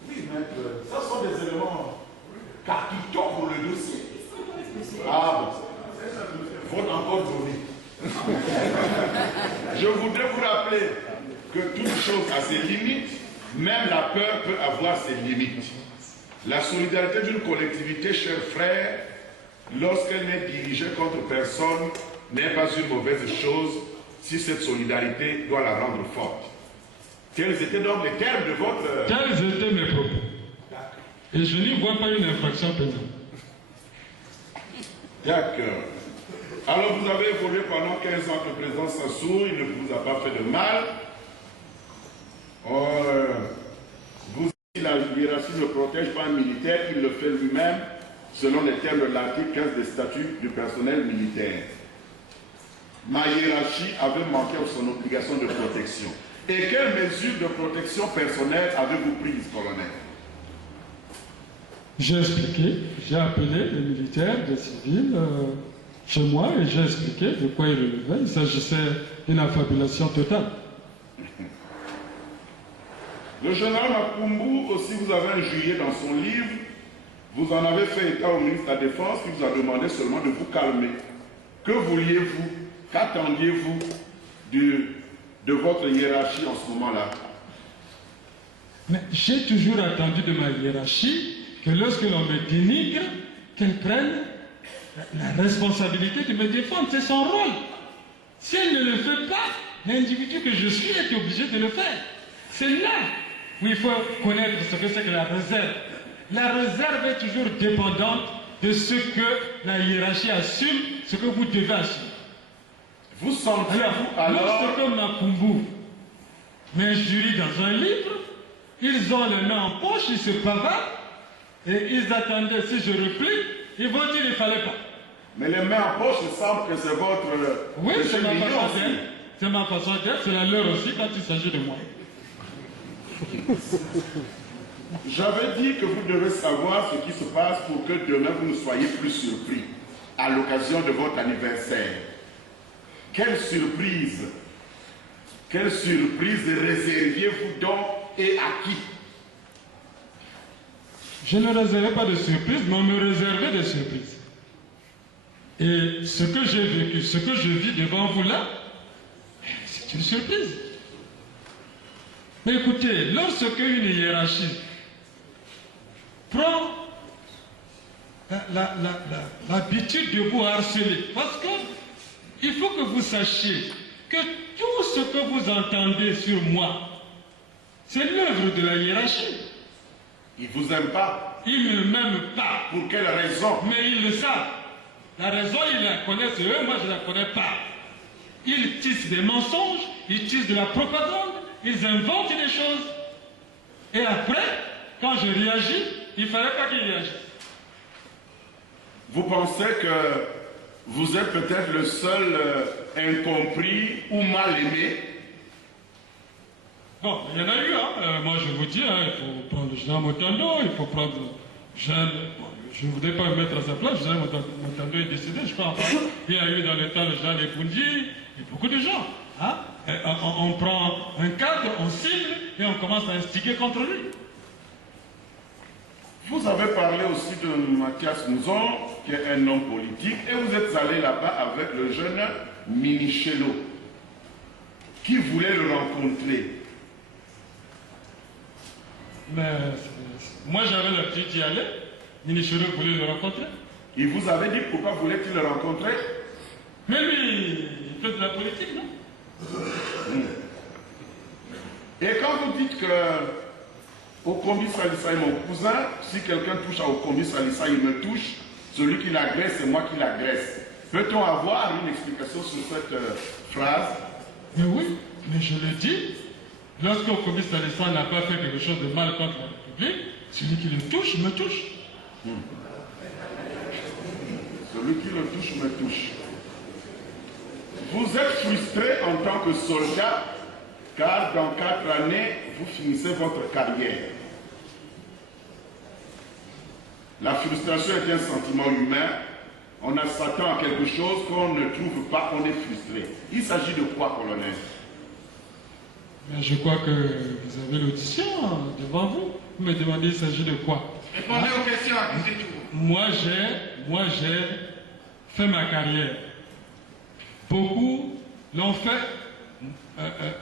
Oui, maître, ça sont des éléments capitaux pour le dossier. Ah bon, faut encore donner. Je voudrais vous rappeler que toute chose a ses limites, même la peur peut avoir ses limites. La solidarité d'une collectivité, chers frères, lorsqu'elle n'est dirigée contre personne, n'est pas une mauvaise chose si cette solidarité doit la rendre forte. Quels étaient donc les termes de votre... Tels étaient mes propos. Et je n'y vois pas une infraction pénale. D'accord. Alors vous avez évolué pendant 15 ans que le président Sassou, il ne vous a pas fait de mal. Vous dites la hiérarchie ne protège pas un militaire, il le fait lui-même selon les termes de l'article 15 des statuts du personnel militaire. Ma hiérarchie avait manqué à son obligation de protection. Et quelles mesures de protection personnelle avez-vous prises, colonel? J'ai expliqué, j'ai appelé les militaires, des civils chez moi et j'ai expliqué de quoi il relevait. Il s'agissait d'une affabulation totale. Le général Makumbu aussi vous avez injurié dans son livre. Vous en avez fait état au ministre de la Défense qui vous a demandé seulement de vous calmer. Que vouliez-vous? Qu'attendiez-vous de votre hiérarchie en ce moment-là? Mais j'ai toujours attendu de ma hiérarchie que lorsque l'on me dénigre, qu'elle prenne la responsabilité de me défendre. C'est son rôle. Si elle ne le fait pas, l'individu que je suis est obligé de le faire. C'est là où il faut connaître ce que c'est que la réserve. La réserve est toujours dépendante de ce que la hiérarchie assume, ce que vous devez assumer. Vous sentez-vous alors... Lorsque Makumbu m'injurie dans un livre, ils ont les mains en poche, ils se bavardent, et ils attendaient, si je réplique, ils vont dire qu'il ne fallait pas. Mais les mains en poche, il semble que c'est votre... Oui, c'est ma façon d'être. C'est ma façon d'être, c'est la leur aussi quand il s'agit de moi. J'avais dit que vous devez savoir ce qui se passe pour que demain vous ne soyez plus surpris à l'occasion de votre anniversaire. Quelle surprise réserviez-vous donc et à qui? Je ne réservais pas de surprise, mais on me réservait des surprises. Et ce que j'ai vécu, ce que je vis devant vous là, c'est une surprise. Mais écoutez, lorsque une hiérarchie prend l'habitude de vous harceler, parce que il faut que vous sachiez que tout ce que vous entendez sur moi, c'est l'œuvre de la hiérarchie. Ils ne vous aiment pas. Ils ne m'aiment pas. Pour quelle raison? Mais ils le savent. La raison, ils la connaissent eux, moi je ne la connais pas. Ils tissent des mensonges, ils tissent de la propagande, ils inventent des choses. Et après, quand je réagis, il ne fallait pas qu'ils réagissent. Vous pensez que vous êtes peut-être le seul incompris ou mal aimé? Bon, il y en a eu, hein. Moi je vous dis, hein, il faut prendre Jean Motando, il faut prendre Jeanne. Bon, je ne voudrais pas me mettre à sa place, Jean Motando est décédé, je crois. Il y a eu dans le temps Jean Lepundi, et beaucoup de gens. Hein. On prend un cadre, on cible et on commence à instiguer contre lui. Vous avez parlé aussi de Mathias Mouzon, qui est un homme politique, et vous êtes allé là-bas avec le jeune Minichelo, qui voulait le rencontrer. Mais moi j'avais l'habitude d'y aller. Minichelo voulait le rencontrer. Il vous avait dit pourquoi voulait-il le rencontrer? Mais lui, il fait de la politique, non? Et quand vous dites que Okombi Salissa est mon cousin, si quelqu'un touche à Okombi Salissa, il me touche, Celui qui l'agresse, c'est moi qui l'agresse. Peut-on avoir une explication sur cette phrase? Mais oui, mais je le dis. Lorsqu'un communiste Alessandre n'a pas fait quelque chose de mal contre la République, celui qui le touche, me touche. Celui qui le touche, me touche. Vous êtes frustré en tant que soldat, car dans 4 années, vous finissez votre carrière. La frustration est un sentiment humain. On s'attend à quelque chose qu'on ne trouve pas, on est frustré. Il s'agit de quoi, colonel? Mais je crois que vous avez l'audition devant vous. Vous me demandez il s'agit de quoi? Répondez aux questions, accusez tout. Moi, j'ai fait ma carrière. Beaucoup l'ont fait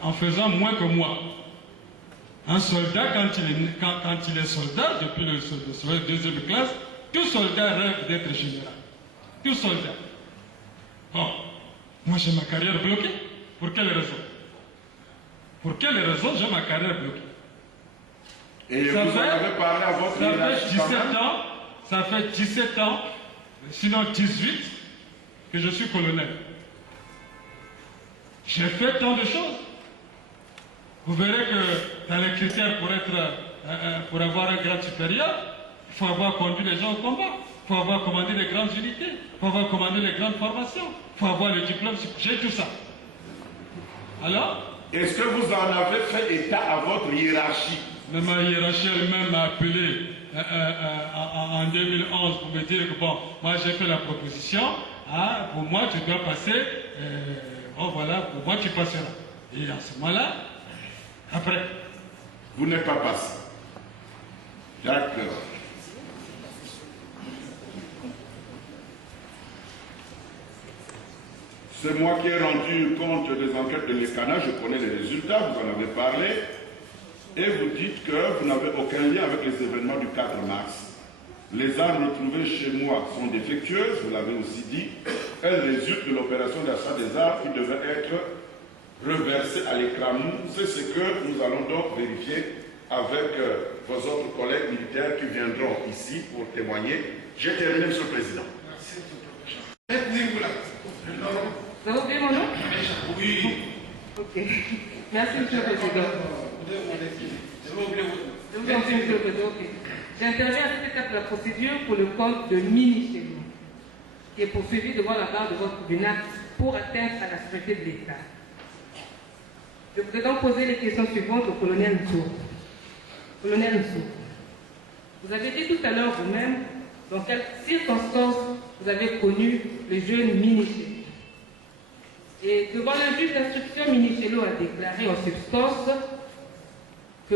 en faisant moins que moi. Un soldat, quand il est soldat, depuis le deuxième classe, tout soldat rêve d'être général. Tout soldat. Bon, moi j'ai ma carrière bloquée. Pour quelle raison? Pour quelle raison j'ai ma carrière bloquée? Et vous en avez parlé à votre hiérarchie quand même? Ça fait 17 ans, sinon 18, que je suis colonel. J'ai fait tant de choses. Vous verrez que dans les critères pour avoir un grade supérieur, il faut avoir conduit les gens au combat, il faut avoir commandé les grandes unités, il faut avoir commandé les grandes formations, il faut avoir le diplôme, j'ai tout ça. Alors? Est-ce que vous en avez fait état à votre hiérarchie? Mais ma hiérarchie elle-même m'a appelé en 2011 pour me dire que bon, moi j'ai fait la proposition, pour moi tu dois passer, bon voilà, pour moi tu passeras. Et à ce moment-là, après. Vous n'êtes pas passé. D'accord. C'est moi qui ai rendu compte des enquêtes de l'ECANA, je connais les résultats, vous en avez parlé, et vous dites que vous n'avez aucun lien avec les événements du 4 mars. Les armes retrouvées chez moi sont défectueuses, vous l'avez aussi dit, elles résultent de l'opération d'achat des armes qui devait être reversée à l'écramou. C'est ce que nous allons donc vérifier avec vos autres collègues militaires qui viendront ici pour témoigner. J'ai terminé, Monsieur le Président. Merci, Retenez-vous là. Vous avez oublié mon nom? Oui. Ok. Merci, Monsieur le Président. Je vous en prie, Monsieur le Président. Ok. J'interviens à cette étape de la procédure pour le compte de Mini-Chénou, qui est poursuivi devant la barre de votre tribunal pour atteinte à la sécurité de l'État. Je voudrais donc poser les questions suivantes au colonel Ntou. Colonel Ntou, vous avez dit tout à l'heure vous-même dans quelles circonstances vous avez connu le jeune Mini-Chénou. Et devant le juge d'instruction, Mini-Chénou a déclaré en substance que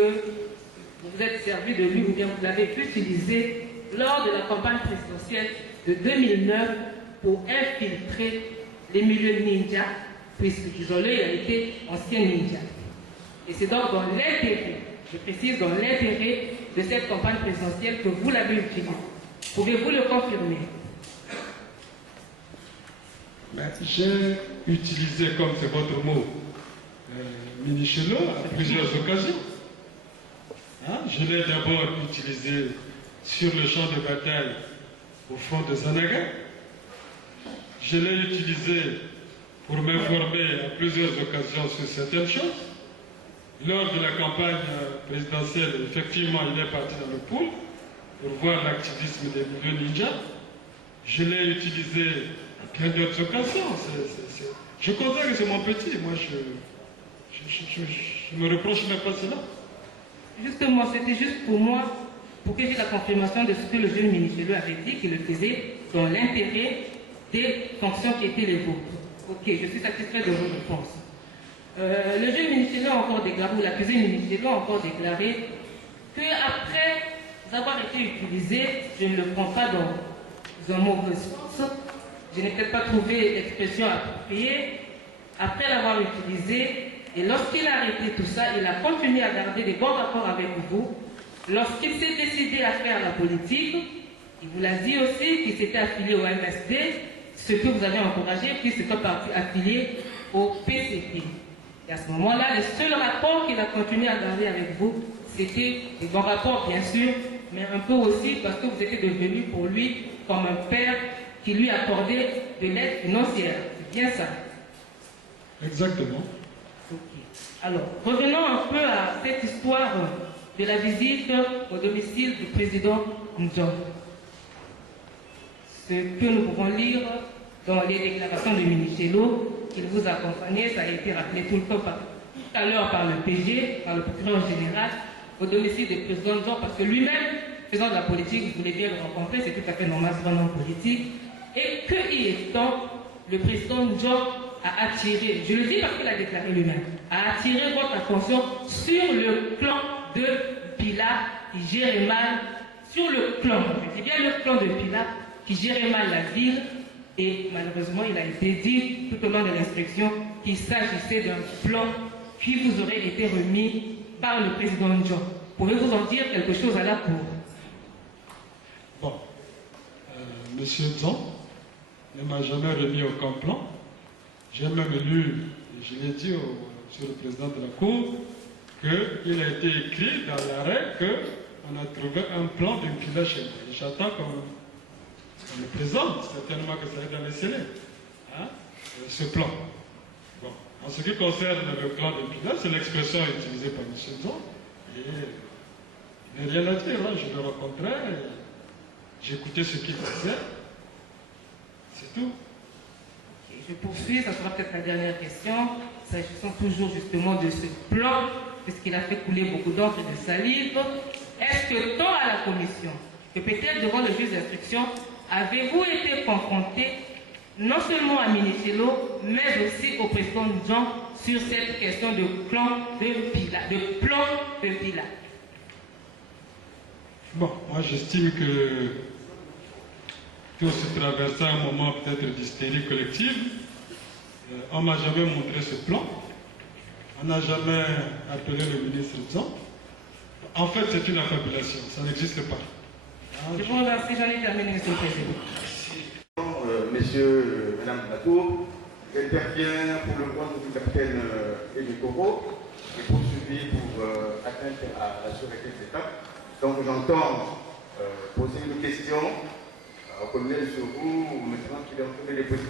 vous vous êtes servi de lui ou bien vous l'avez utilisé lors de la campagne présidentielle de 2009 pour infiltrer les milieux ninja, puisque disons-le, a été ancien ninja. Et c'est donc dans l'intérêt, je précise, dans l'intérêt de cette campagne présidentielle que vous l'avez utilisé. Pouvez-vous le confirmer? J'ai utilisé, comme c'est votre mot, Mini-Chénou à plusieurs occasions. Je l'ai d'abord utilisé sur le champ de bataille au front de Zanaga. Je l'ai utilisé pour m'informer à plusieurs occasions sur certaines choses. Lors de la campagne présidentielle, effectivement, il est parti dans le pool pour voir l'activisme des milieux ninja. Je l'ai utilisé à plein d'autres occasions. Je considère que c'est mon petit. Moi, je me reproche même pas cela. Justement, c'était juste pour moi, pour que j'ai la confirmation de ce que le jeune Mini-Chénou avait dit, qu'il le faisait dans l'intérêt des fonctions qui étaient les vôtres. Ok, je suis satisfait de vos réponses. Le jeune Mini-Chénou a encore déclaré, ou l'accusé Mini-Chénou a encore déclaré qu'après avoir été utilisé, je ne le prends pas dans un mauvais sens, je n'ai peut-être pas trouvé l'expression appropriée, après l'avoir utilisé, et lorsqu'il a arrêté tout ça, il a continué à garder des bons rapports avec vous. Lorsqu'il s'est décidé à faire la politique, il vous l'a dit aussi qu'il s'était affilié au MSD, ce que vous avez encouragé, puis c'est un parti affilié au PCP. Et à ce moment-là, le seul rapport qu'il a continué à garder avec vous, c'était des bons rapports, bien sûr, mais un peu aussi parce que vous étiez devenu pour lui comme un père qui lui accordait de l'aide financière. C'est bien ça? Exactement. Ok. Alors, revenons un peu à cette histoire de la visite au domicile du président Ndjong. Ce que nous pouvons lire dans les déclarations de Minichelo, qu'il vous accompagnait, ça a été rappelé tout à l'heure par le PG, par le procureur général, au domicile du président Ndjong, parce que lui-même, faisant de la politique, voulait bien le rencontrer, c'est tout à fait normal, c'est un homme politique. Et que y est-on, le président Ndjong a attiré, je le dis parce qu'il a déclaré lui-même, a attiré votre attention sur le clan de Pila qui gérait mal, sur le clan, je dis bien le clan de Pila qui gérait mal la ville, et malheureusement il a été dit tout au long de l'instruction qu'il s'agissait d'un plan qui vous aurait été remis par le président Ndjong. Pouvez-vous en dire quelque chose à la cour? Bon, Monsieur Ndjong ne m'a jamais remis aucun plan. J'ai même lu, et je l'ai dit sur le président de la Cour, qu'il a été écrit dans l'arrêt qu'on a trouvé un plan d'une pila chez moi. Et j'attends qu'on me présente, certainement que ça est dans les scellés, hein, ce plan. Bon, en ce qui concerne le plan d'une pila, c'est l'expression utilisée par M. Ndjong. Et il n'y a rien à dire, hein. Je le rencontrais, j'écoutais ce qu'il disait, c'est tout. Je poursuis, ça sera peut-être la dernière question, s'agissant toujours justement de ce plan, puisqu'il a fait couler beaucoup d'encre et de salive. Est-ce que tant à la commission que peut-être devant le juge d'instruction, avez-vous été confronté non seulement à Minichelo, mais aussi au président Ndjong sur cette question de plan de Pila, de plan de Pila? Bon, moi j'estime que tout se traversait un moment peut-être d'hystérie collective. On ne m'a jamais montré ce plan. On n'a jamais appelé le ministre Ndjong. En fait, c'est une affabulation. Ça n'existe pas. Je vous remercie, j'en ai terminé, Monsieur le Président. Messieurs, Madame la Cour, j'interviens pour le compte du capitaine Emekoro et poursuivi pour atteinte à la sûreté de l'État. Donc j'entends poser une question au colonel Sourou, maintenant qu'il est en train de déposer.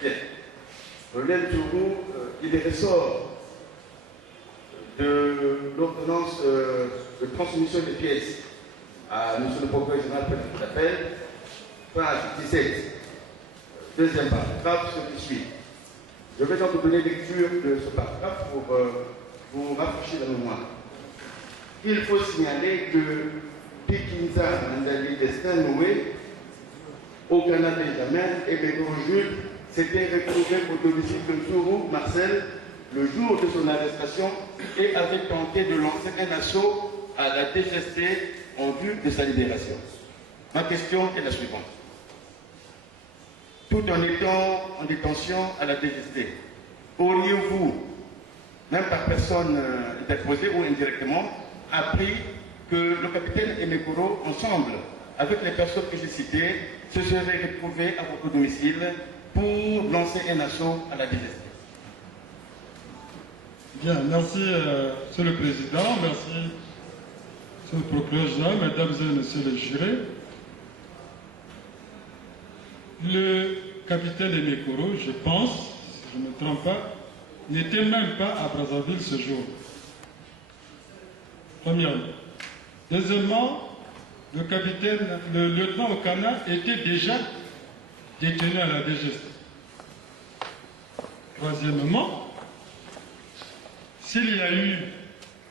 Bien. Colonel Sourou, il est ressort de l'ordonnance de transmission des pièces à M. le procureur général pour l'appel, page 17, deuxième paragraphe, ce qui suit. Je vais donc vous donner lecture de ce paragraphe pour vous rafraîchir la mémoire. Il faut signaler que Pikinza Mandali Destin Noué, au Canada Benjamin et Bédon Jules s'étaient retrouvés au domicile de Sourou Marcel le jour de son arrestation et avaient tenté de lancer un assaut à la DGST en vue de sa libération. Ma question est la suivante. Tout en étant en détention à la DGST, auriez-vous, même par personne interposée ou indirectement, appris que le capitaine Emekoro, ensemble avec les personnes que j'ai citées, se seraient retrouvés à votre domicile pour lancer un assaut à la DGST? Bien, merci Monsieur le Président, merci Monsieur le Procureur général, Mesdames et Messieurs les jurés. Le capitaine Emekoro, je pense, si je ne me trompe pas, n'était même pas à Brazzaville ce jour. Premièrement. Deuxièmement, le lieutenant Okana était déjà détenu à la DGST. Troisièmement, s'il y a eu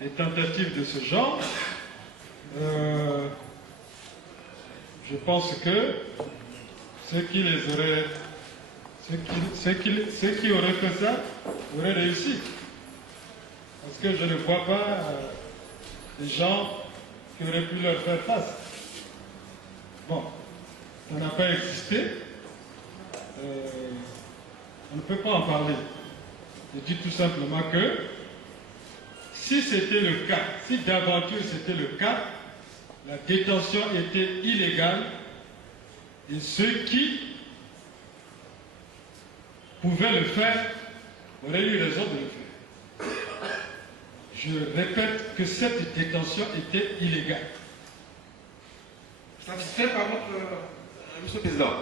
des tentatives de ce genre, je pense que ceux qui auraient fait ça auraient réussi. Parce que je ne vois pas des gens qui auraient pu leur faire face. Bon, ça n'a pas existé. On ne peut pas en parler. Je dis tout simplement que si c'était le cas, si d'aventure c'était le cas, la détention était illégale et ceux qui pouvaient le faire auraient eu raison de le faire. Je répète que cette détention était illégale. Satisfait par votre... Monsieur le Président.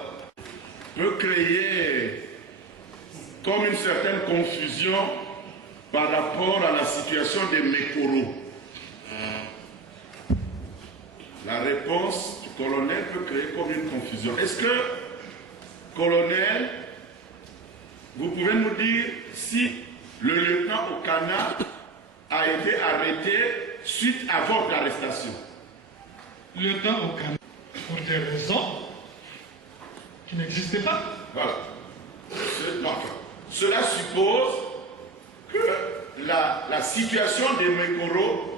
Peut créer comme une certaine confusion par rapport à la situation des Mécoros. La réponse du colonel peut créer comme une confusion. Est-ce que, colonel, vous pouvez nous dire si le lieutenant Okana a été arrêté suite à votre arrestation? Le lieutenant Okana, pour des raisons qui n'existaient pas. Voilà. Cela suppose que la situation des Mécoros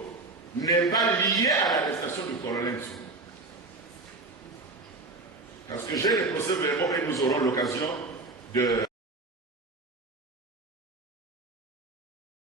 n'est pas liée à l'arrestation du colonel Sow. Parce que j'ai les procès-verbaux et nous aurons l'occasion de...